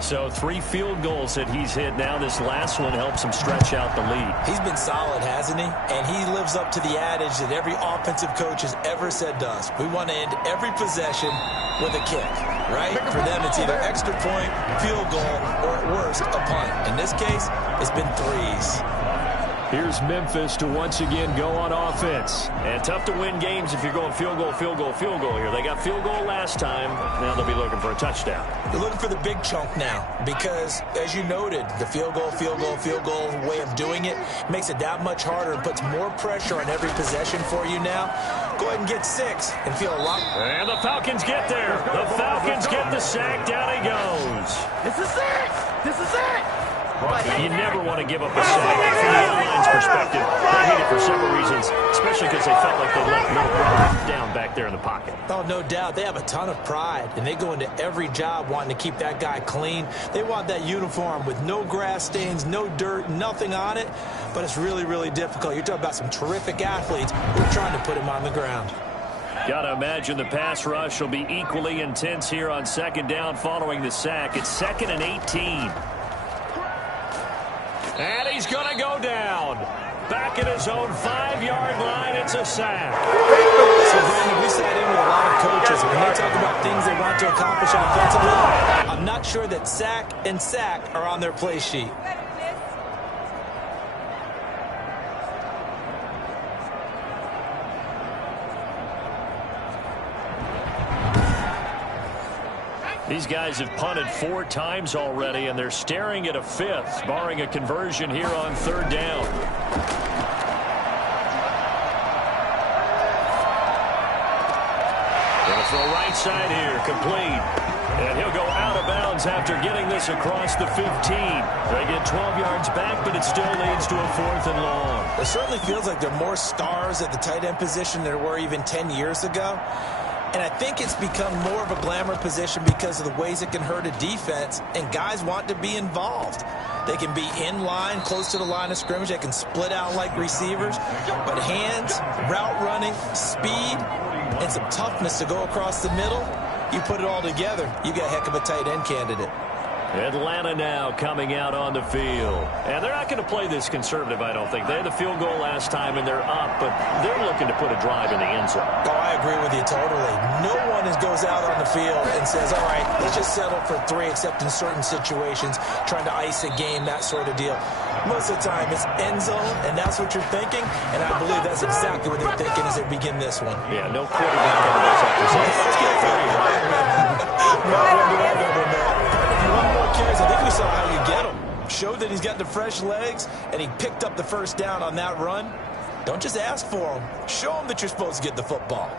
So 3 field goals that he's hit now. This last one helps him stretch out the lead. He's been solid, hasn't he? And he lives up to the adage that every offensive coach has ever said to us. We want to end every possession with a kick, right? For them, it's either extra point, field goal, or at worst, a punt. In this case, it's been 3s. Here's Memphis to once again go on offense. And tough to win games if you're going field goal, field goal, field goal here. They got field goal last time. Now they'll be looking for a touchdown. They're looking for the big chunk now because, as you noted, the field goal way of doing it makes it that much harder and puts more pressure on every possession for you now. Go ahead and get 6 and feel a lot. And the Falcons get there. The Falcons get the sack. Down he goes. This is it. This is it. You never want to give up a sack. From the other line's perspective, they hate it for several reasons, especially because they felt like they let little brother down back there in the pocket. Oh, no doubt. They have a ton of pride, and they go into every job wanting to keep that guy clean. They want that uniform with no grass stains, no dirt, nothing on it, but it's really, really difficult. You're talking about some terrific athletes who are trying to put him on the ground. Got to imagine the pass rush will be equally intense here on second down following the sack. It's 2nd and 18. And he's going to go down. Back at his own 5-yard line, it's a sack. So, Brandon, we sat in with a lot of coaches. When they talk about things they want to accomplish offensively, I'm not sure that sack and sack are on their play sheet. These guys have punted 4 times already, and they're staring at a 5th, barring a conversion here on 3rd down. Gonna throw right side here, complete. And he'll go out of bounds after getting this across the 15. They get 12 yards back, but it still leads to a 4th and long. It certainly feels like there are more stars at the tight end position than there were even 10 years ago. And I think it's become more of a glamour position because of the ways it can hurt a defense, and guys want to be involved. They can be in line, close to the line of scrimmage. They can split out like receivers. But hands, route running, speed, and some toughness to go across the middle, you put it all together, you got a heck of a tight end candidate. Atlanta now coming out on the field. And they're not going to play this conservative, I don't think. They had the field goal last time, and they're up, but they're looking to put a drive in the end zone. Oh, I agree with you totally. No one goes out on the field and says, all right, let's just settle for 3, except in certain situations, trying to ice a game, that sort of deal. Most of the time, it's end zone, and that's what you're thinking, and I believe that's exactly what they're thinking as they begin this one. Yeah, no quarterback on this exercise. Let's get 3. I think we saw how you get him. Showed that he's got the fresh legs, and he picked up the 1st down on that run. Don't just ask for him. Show him that you're supposed to get the football.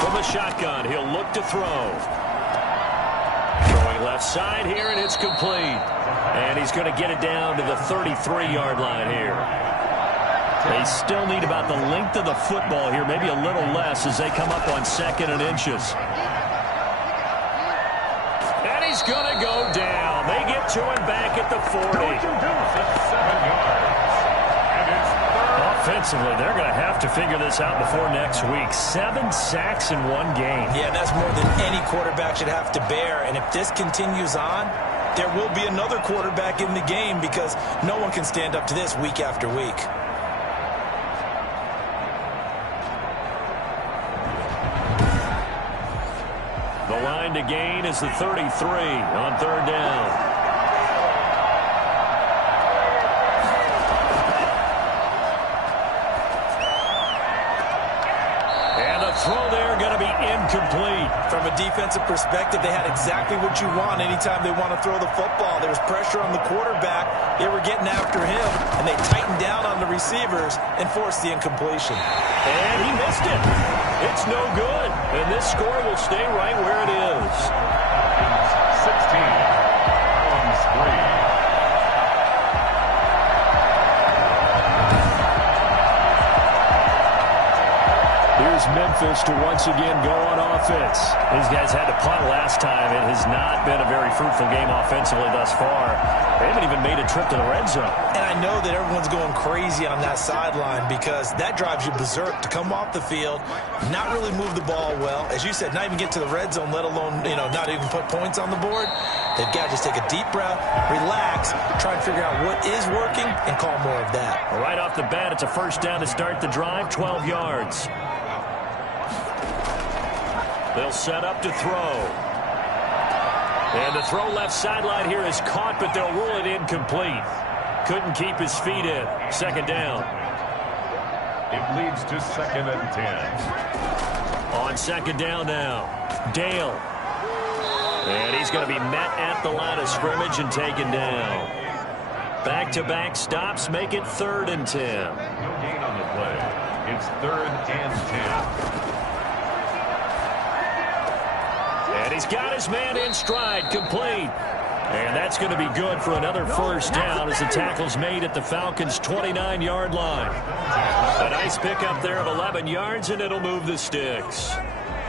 From the shotgun, he'll look to throw. Left side here, and it's complete. And he's going to get it down to the 33-yard line here. They still need about the length of the football here, maybe a little less as they come up on 2nd and inches. And he's going to go down. They get to him back at the 40. 7 yards. And it's 3rd. Offensively, they're going to have to figure this out before next week. 7 sacks in 1 game. Yeah, that's more than any quarterback should have to bear. And if this continues on, there will be another quarterback in the game because no one can stand up to this week after week. The line to gain is the 33 on 3rd down. Throw there going to be incomplete. From a defensive perspective, they had exactly what you want anytime they want to throw the football. There was pressure on the quarterback. They were getting after him, and they tightened down on the receivers and forced the incompletion. And he missed it. It's no good. And this score will stay right where it is. 16. Hounds 3. Here's Memphis to once again go on offense. These guys had to punt last time. It has not been a very fruitful game offensively thus far. They haven't even made a trip to the red zone. And I know that everyone's going crazy on that sideline because that drives you berserk to come off the field, not really move the ball well. As you said, not even get to the red zone, let alone, not even put points on the board. They've got to just take a deep breath, relax, try and figure out what is working, and call more of that. Right off the bat, it's a 1st down to start the drive, 12 yards. They'll set up to throw. And the throw left sideline here is caught, but they'll rule it incomplete. Couldn't keep his feet in. 2nd down. It leads to 2nd and 10. On 2nd down now, Dale. And he's going to be met at the line of scrimmage and taken down. Back-to-back stops make it 3rd and 10. No gain on the play. It's 3rd and 10. And he's got his man in stride, complete. And that's going to be good for another 1st down as the tackle's made at the Falcons' 29-yard line. A nice pickup there of 11 yards, and it'll move the sticks.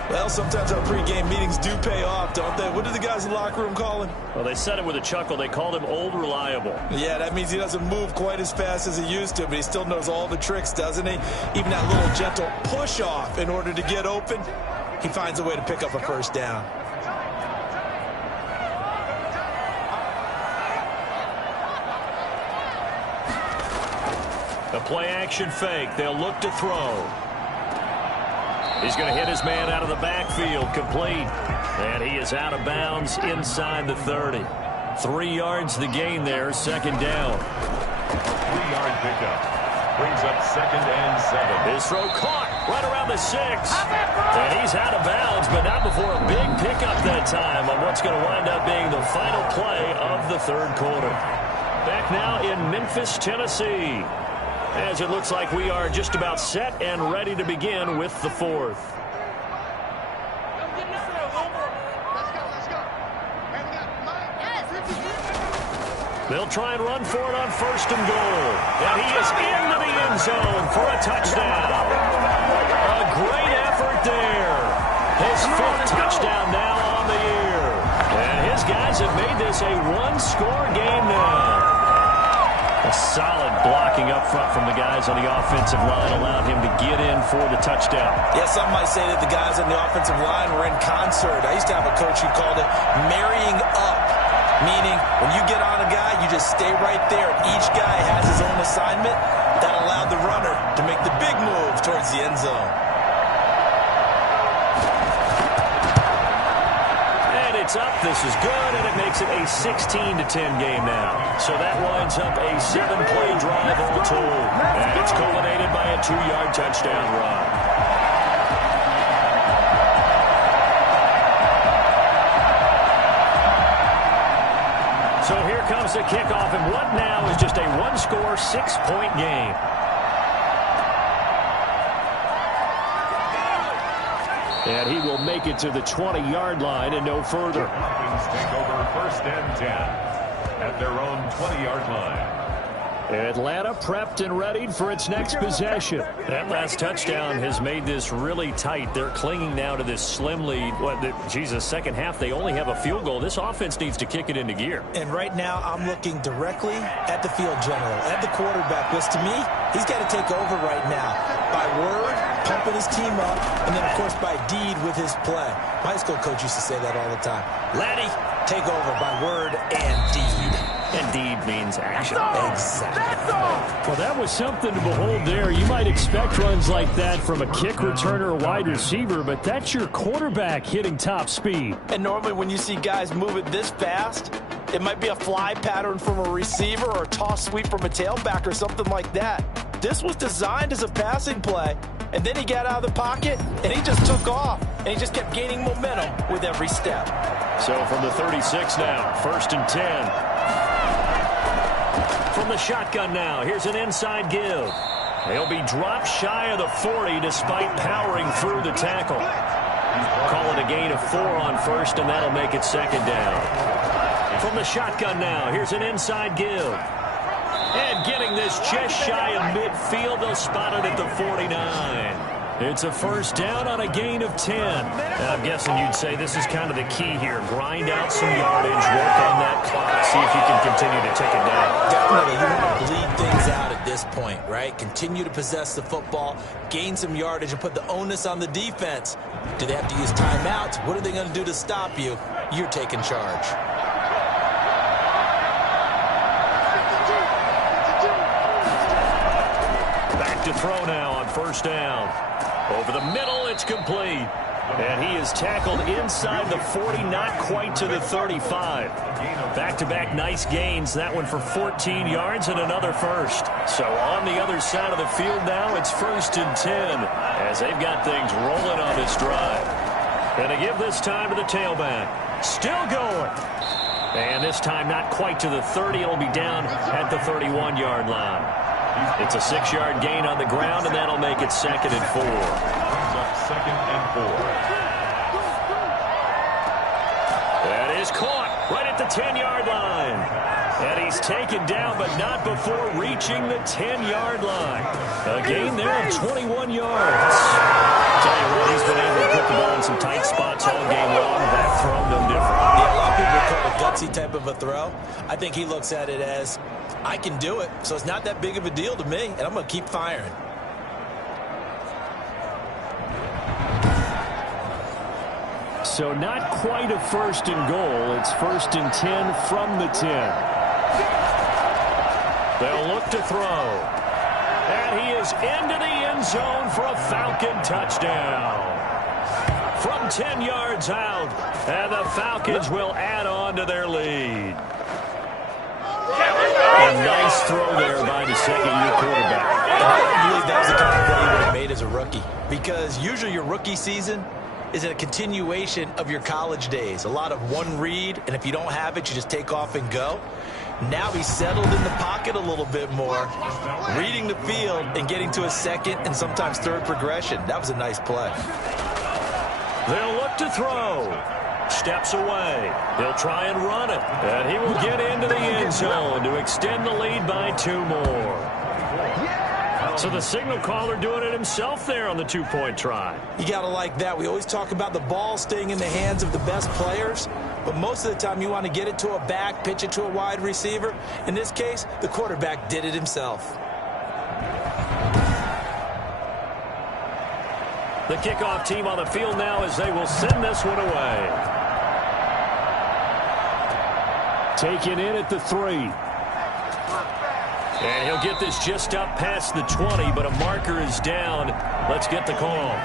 Well, sometimes our pregame meetings do pay off, don't they? What do the guys in the locker room call him? Well, they said it with a chuckle. They called him Old Reliable. Yeah, that means he doesn't move quite as fast as he used to, but he still knows all the tricks, doesn't he? Even that little gentle push-off in order to get open, he finds a way to pick up a 1st down. The play-action fake. They'll look to throw. He's going to hit his man out of the backfield, complete. And he is out of bounds inside the 30. 3 yards the gain there, second down. 3-yard pickup. Brings up second and 7. His throw caught right around the 6. And he's out of bounds, but not before a big pickup that time on what's going to wind up being the final play of the third quarter. Back now in Memphis, Tennessee, as it looks like we are just about set and ready to begin with the fourth. They'll try and run for it on first and goal. And he is into the end zone for a touchdown. A great effort there. His 5th touchdown now on the year. And his guys have made this a one-score game now. A solid blocking up front from the guys on the offensive line allowed him to get in for the touchdown. Yeah, some might say that the guys on the offensive line were in concert. I used to have a coach who called it marrying up. Meaning, when you get on a guy, you just stay right there. Each guy has his own assignment. That allowed the runner to make the big move towards the end zone. And it's up. This is good, and it makes it a 16-10 game now. So that winds up a 7-play drive all told. And it's culminated by a 2-yard touchdown run. So here comes the kickoff, and what now is just a one-score, 6-point game. And he will make it to the 20-yard line and no further. Falcons take over first and 10 at their own 20-yard line. Atlanta prepped and readied for its next possession. That last touchdown has made this really tight. They're clinging now to this slim lead. Second half, they only have a field goal. This offense needs to kick it into gear. And right now, I'm looking directly at the field general, at the quarterback, because to me, he's got to take over right now. By word, pumping his team up, and then, of course, by deed with his play. My high school coach used to say that all the time. Laddie, take over by word and deed. And deed means action. Exactly. Well, that was something to behold there. You might expect runs like that from a kick returner or wide receiver, but that's your quarterback hitting top speed. And normally when you see guys move it this fast, it might be a fly pattern from a receiver or a toss sweep from a tailback or something like that. This was designed as a passing play, and then he got out of the pocket, and he just took off, and he just kept gaining momentum with every step. So from the 36 now, first and 10. From the shotgun now, here's an inside give. He'll be dropped shy of the 40 despite powering through the tackle. Call it a gain of 4 on first, and that'll make it second down. From the shotgun now, here's an inside give. And getting this just shy of midfield, they'll spot it at the 49. It's a first down on a gain of 10. And I'm guessing you'd say this is kind of the key here. Grind out some yardage, work on that clock, see if you can continue to tick it down. Definitely, you want to bleed things out at this point, right? Continue to possess the football, gain some yardage, and put the onus on the defense. Do they have to use timeouts? What are they going to do to stop you? You're taking charge. Back to throw now on first down. Over the middle, it's complete. And he is tackled inside the 40, not quite to the 35. Back-to-back nice gains. That one for 14 yards and another first. So on the other side of the field now, it's first and 10 as they've got things rolling on this drive. And they give this time to the tailback. Still going. And this time not quite to the 30. It'll be down at the 31-yard line. It's a 6-yard gain on the ground, and that'll make it second and 4. Second and 4. That is caught right at the 10-yard line. And he's taken down, but not before reaching the 10-yard line. A gain there of 21 yards. Tell you what, he's been able to put the ball in some tight spots all game long. That throw, no different. Yeah, a lot of people call it a gutsy type of a throw. I think he looks at it as, I can do it, so it's not that big of a deal to me, and I'm going to keep firing. So not quite a first and goal. It's first and 10 from the 10. They'll look to throw. And he is into the end zone for a Falcon touchdown. From 10 yards out, and the Falcons will add on to their lead. A nice throw there by the second-year quarterback. I believe that was the kind of play he would have made as a rookie, because usually your rookie season is a continuation of your college days. A lot of one read, and if you don't have it, you just take off and go. Now he's settled in the pocket a little bit more, reading the field and getting to a second and sometimes third progression. That was a nice play. They'll look to throw. Steps away. He'll try and run it. And he will get into the end zone to extend the lead by 2 more. So the signal caller doing it himself there on the 2-point try. You got to like that. We always talk about the ball staying in the hands of the best players, but most of the time you want to get it to a back, pitch it to a wide receiver. In this case, the quarterback did it himself. The kickoff team on the field now as they will send this one away. Taken in at the 3. And he'll get this just up past the 20, but a marker is down. Let's get the call.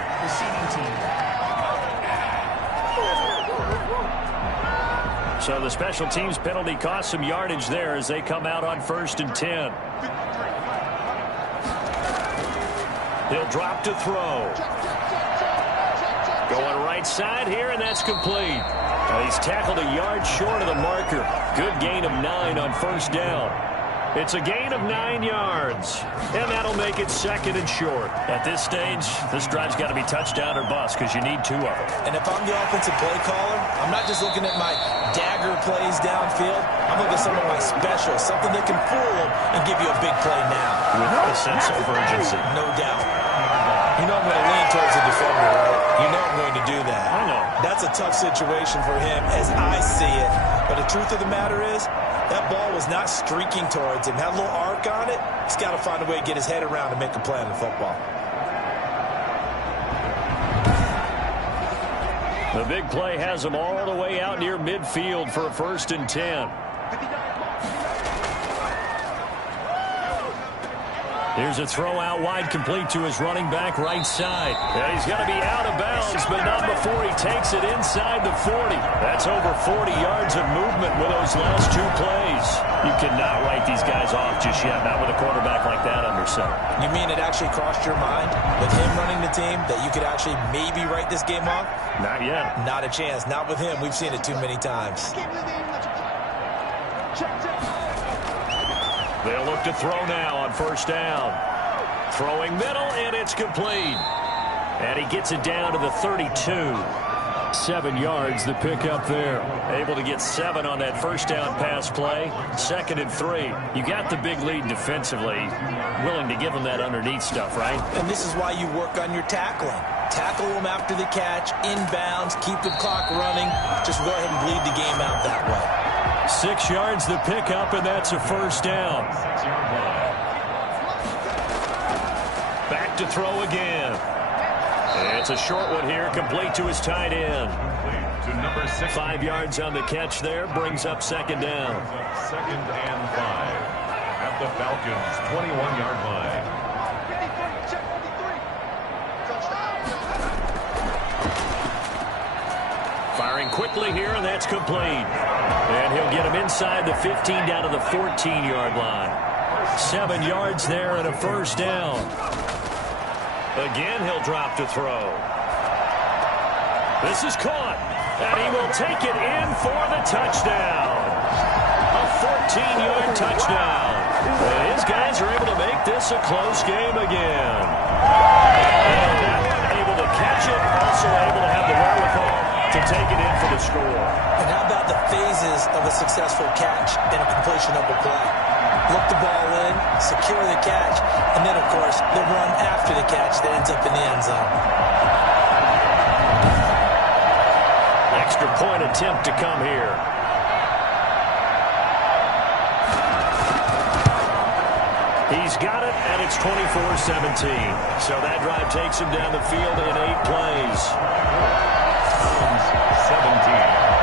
So the special teams penalty cost some yardage there as they come out on 1st and 10. He'll drop to throw. Going right side here, and that's complete. He's tackled a yard short of the marker. Good gain of 9 on 1st down. It's a gain of 9 yards, and that'll make it 2nd and short. At this stage, this drive's got to be touchdown or bust because you need 2 of them. And if I'm the offensive play caller, I'm not just looking at my dagger plays downfield. I'm looking at some of my specials, something that can fool them and give you a big play now. With a sense of urgency. No doubt. You know I'm going to lean towards the defender, right? You know I'm going to do that. I know. That's a tough situation for him as I see it. But the truth of the matter is, that ball was not streaking towards him. Had a little arc on it. He's got to find a way to get his head around and make a play on the football. The big play has him all the way out near midfield for a 1st and 10. Here's a throw out wide, complete to his running back right side. And he's going to be out of bounds, but not before he takes it inside the 40. That's over 40 yards of movement with those last 2 plays. You cannot write these guys off just yet, not with a quarterback like that under center. You mean it actually crossed your mind with him running the team that you could actually maybe write this game off? Not yet. Not a chance. Not with him. We've seen it too many times. They'll look to throw now on 1st down. Throwing middle, and it's complete. And he gets it down to the 32. 7 yards, the pickup there. Able to get 7 on that 1st down pass play. 2nd and 3. You got the big lead defensively. Willing to give him that underneath stuff, right? And this is why you work on your tackling. Tackle him after the catch, inbounds, keep the clock running. Just go ahead and bleed the game out that way. 6 yards the pickup, and that's a 1st down. Back to throw again. It's a short one here, complete to his tight end. 5 yards on the catch there, brings up 2nd down. 2nd and 5 at the Falcons' 21-yard line. Firing quickly here, and that's complete. And he'll get him inside the 15 down to the 14-yard line. 7 yards there and a 1st down. Again, he'll drop to throw. This is caught, and he will take it in for the touchdown. A 14-yard touchdown. And his guys are able to make this a close game again. And that one able to catch it, also able to have the wherewithal to take it in for the score. And how about the phases of a successful catch and a completion of a play? Look the ball in, secure the catch, and then, of course, the run after the catch that ends up in the end zone. Extra point attempt to come here. He's got it, and it's 24-17. So that drive takes him down the field in 8 plays. 17.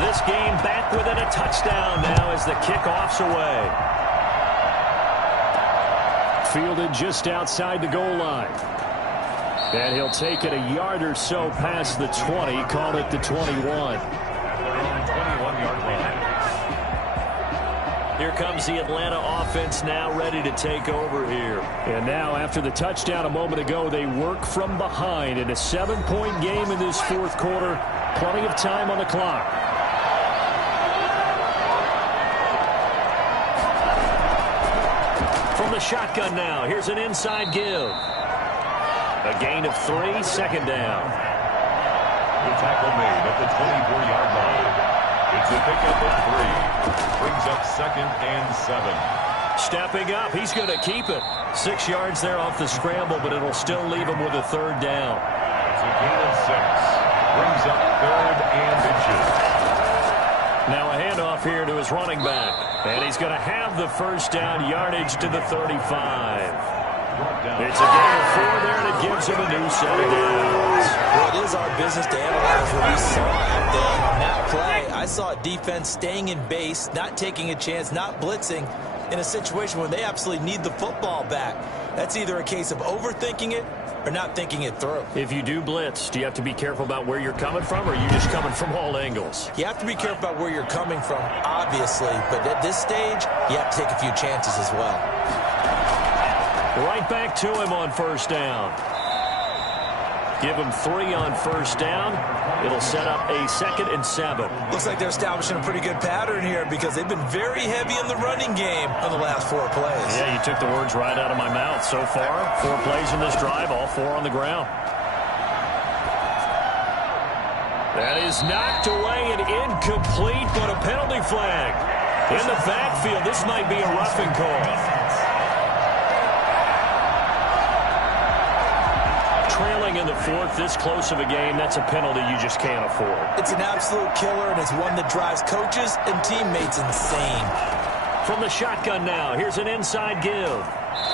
This game back within a touchdown now as the kickoff's away. Fielded just outside the goal line. And he'll take it a yard or so past the 20, call it the 21. 21-yard line. Here comes the Atlanta offense now ready to take over here. And now after the touchdown a moment ago, they work from behind in a 7-point game in this fourth quarter. Plenty of time on the clock. From the shotgun now, here's an inside give. A gain of 3, second down. The tackle made at the 24-yard line. It's a pickup of 3. Brings up second and 7. Stepping up, he's going to keep it. 6 yards there off the scramble, but it'll still leave him with a third down. It's a gain of 6. Brings up third and inches. Now a handoff here to his running back. And he's going to have the first down, yardage to the 35. It's a gain of 4 there, and it gives him a new set of downs. Well, it is our business to analyze what we saw out there on that play. I saw a defense staying in base, not taking a chance, not blitzing in a situation where they absolutely need the football back. That's either a case of overthinking it or not thinking it through. If you do blitz, do you have to be careful about where you're coming from, or are you just coming from all angles? You have to be careful about where you're coming from, obviously, but at this stage, you have to take a few chances as well. Right back to him on first down. Give him 3 on first down. It'll set up a 2nd and 7. Looks like they're establishing a pretty good pattern here because they've been very heavy in the running game on the last 4 plays. Yeah, you took the words right out of my mouth. So far, 4 plays in this drive, all 4 on the ground. That is knocked away and incomplete, but a penalty flag. In the backfield, this might be a roughing call. Trailing in the 4th, this close of a game, that's a penalty you just can't afford. It's an absolute killer, and it's one that drives coaches and teammates insane. From the shotgun now, here's an inside give.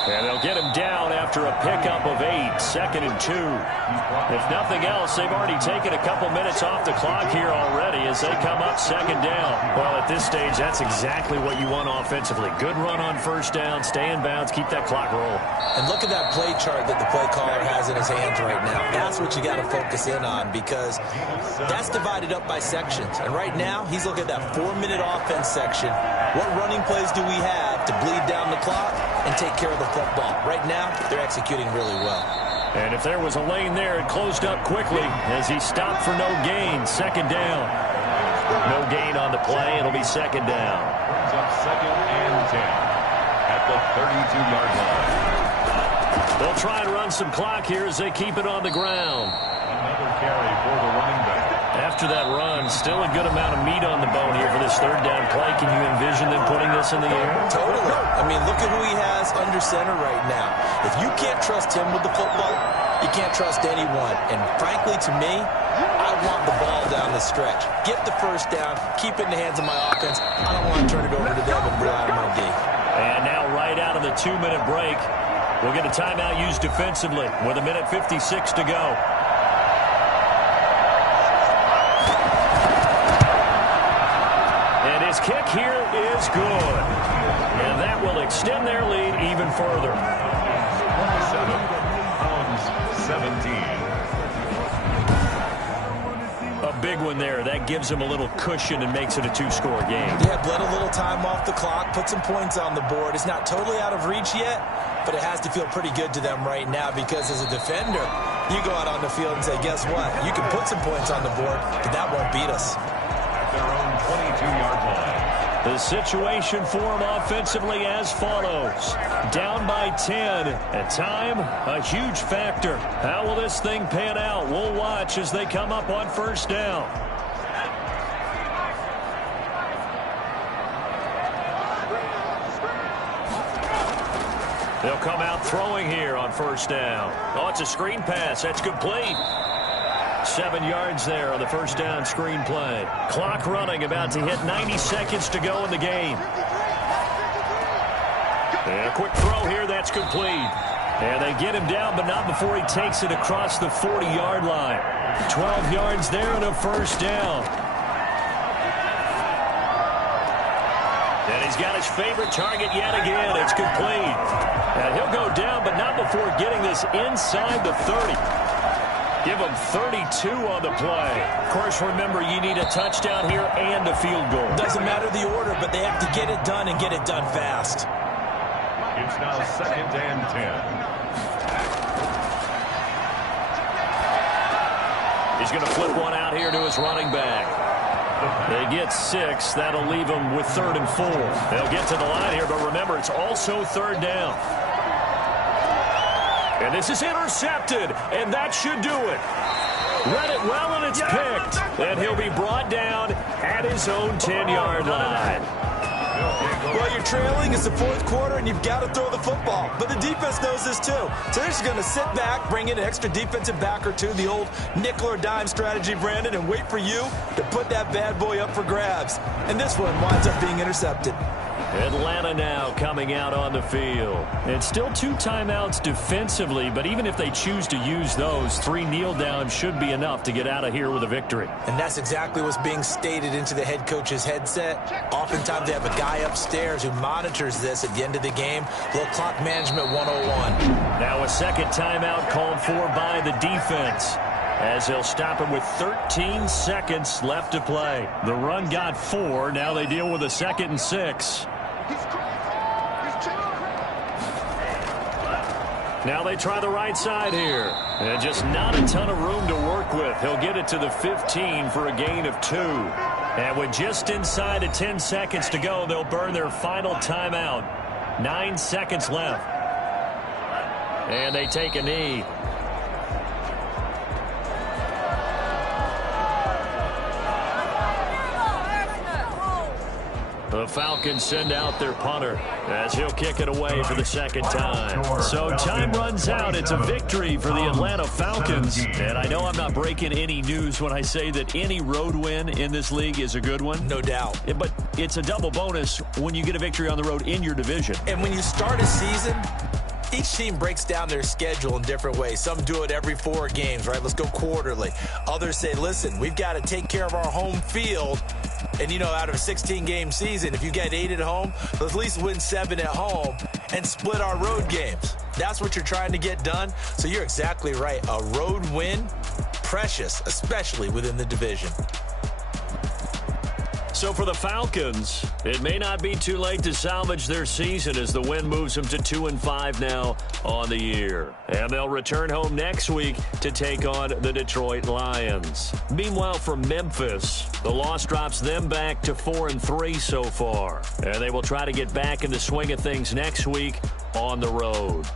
And they'll get him down after a pickup of 8, 2nd and 2. If nothing else, they've already taken a couple minutes off the clock here already as they come up 2nd down. Well, at this stage, that's exactly what you want offensively. Good run on first down, stay in bounds, keep that clock rolling. And look at that play chart that the play caller has in his hands right now. That's what you got to focus in on because that's divided up by sections. And right now, he's looking at that 4-minute offense section. What running plays do we have to bleed down the clock and take care of the football? Right now, they're executing really well. And if there was a lane there, it closed up quickly as he stopped for no gain. 2nd down. No gain on the play. It'll be 2nd down. Brings up 2nd and 10 at the 32-yard line. They'll try and run some clock here as they keep it on the ground. Another carry for the running back. After that run, still a good amount of meat on the bone here for this 3rd down play. Can you envision them putting this in the air? Totally. I mean, look at who he has under center right now. If you can't trust him with the football, you can't trust anyone. And frankly, to me, I want the ball down the stretch. Get the first down, keep it in the hands of my offense. I don't want to turn it over to them and rely on my D. And now right out of the 2-minute break, we'll get a timeout used defensively with 1:56 to go. And his kick here is good. And that will extend their lead even further. Hounds 17. A big one there. That gives them a little cushion and makes it a 2-score game. Yeah, bled a little time off the clock, put some points on the board. It's not totally out of reach yet, but it has to feel pretty good to them right now because as a defender, you go out on the field and say, guess what? You can put some points on the board, but that won't beat us. At their own 22-yard line. The situation for them offensively as follows. Down by 10. At time, a huge factor. How will this thing pan out? We'll watch as they come up on first down. They'll come out throwing here on first down. Oh, it's a screen pass. That's complete. 7 yards there on the first down screen play. Clock running, about to hit 90 seconds to go in the game. And a quick throw here, that's complete. And they get him down, but not before he takes it across the 40-yard line. 12 yards there and a first down. And he's got his favorite target yet again. It's complete. And he'll go down, but not before getting this inside the 30. Give him 32 on the play. Of course, remember, you need a touchdown here and a field goal. Doesn't matter the order, but they have to get it done and get it done fast. It's now 2nd and 10. He's going to flip one out here to his running back. They get 6. That'll leave them with 3rd and 4. They'll get to the line here, but remember, it's also 3rd down. And this is intercepted, and that should do it. Read it well, and it's picked. And he'll be brought down at his own 10-yard line. Well, you're trailing. It's the 4th quarter, and you've got to throw the football. But the defense knows this, too. So they're just going to sit back, bring in an extra defensive back or two, the old nickel or dime strategy, Brandon, and wait for you to put that bad boy up for grabs. And this one winds up being intercepted. Atlanta now coming out on the field. It's still 2 timeouts defensively, but even if they choose to use those, 3 kneel downs should be enough to get out of here with a victory. And that's exactly what's being stated into the head coach's headset. Oftentimes they have a guy upstairs who monitors this at the end of the game. Little clock management 101. Now a second timeout called for by the defense, as they'll stop him with 13 seconds left to play. The run got 4. Now they deal with a 2nd and 6. Now they try the right side here. And just not a ton of room to work with. He'll get it to the 15 for a gain of 2. And with just inside of 10 seconds to go, they'll burn their final timeout. 9 seconds left. And they take a knee. The Falcons send out their punter as he'll kick it away for the 2nd time. So time runs out. It's a victory for the Atlanta Falcons. And I know I'm not breaking any news when I say that any road win in this league is a good one. No doubt. But it's a double bonus when you get a victory on the road in your division. And when you start a season, each team breaks down their schedule in different ways. Some do it every 4 games, right? Let's go quarterly. Others say, listen, we've got to take care of our home field. And, you know, out of a 16-game season, if you get 8 at home, let's at least win 7 at home and split our road games. That's what you're trying to get done. So you're exactly right. A road win, precious, especially within the division. So for the Falcons, it may not be too late to salvage their season as the win moves them to 2-5 now on the year. And they'll return home next week to take on the Detroit Lions. Meanwhile, for Memphis, the loss drops them back to 4-3 so far. And they will try to get back in the swing of things next week on the road.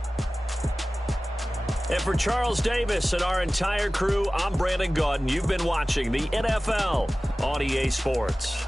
And for Charles Davis and our entire crew, I'm Brandon Gaudin. You've been watching the NFL on EA Sports.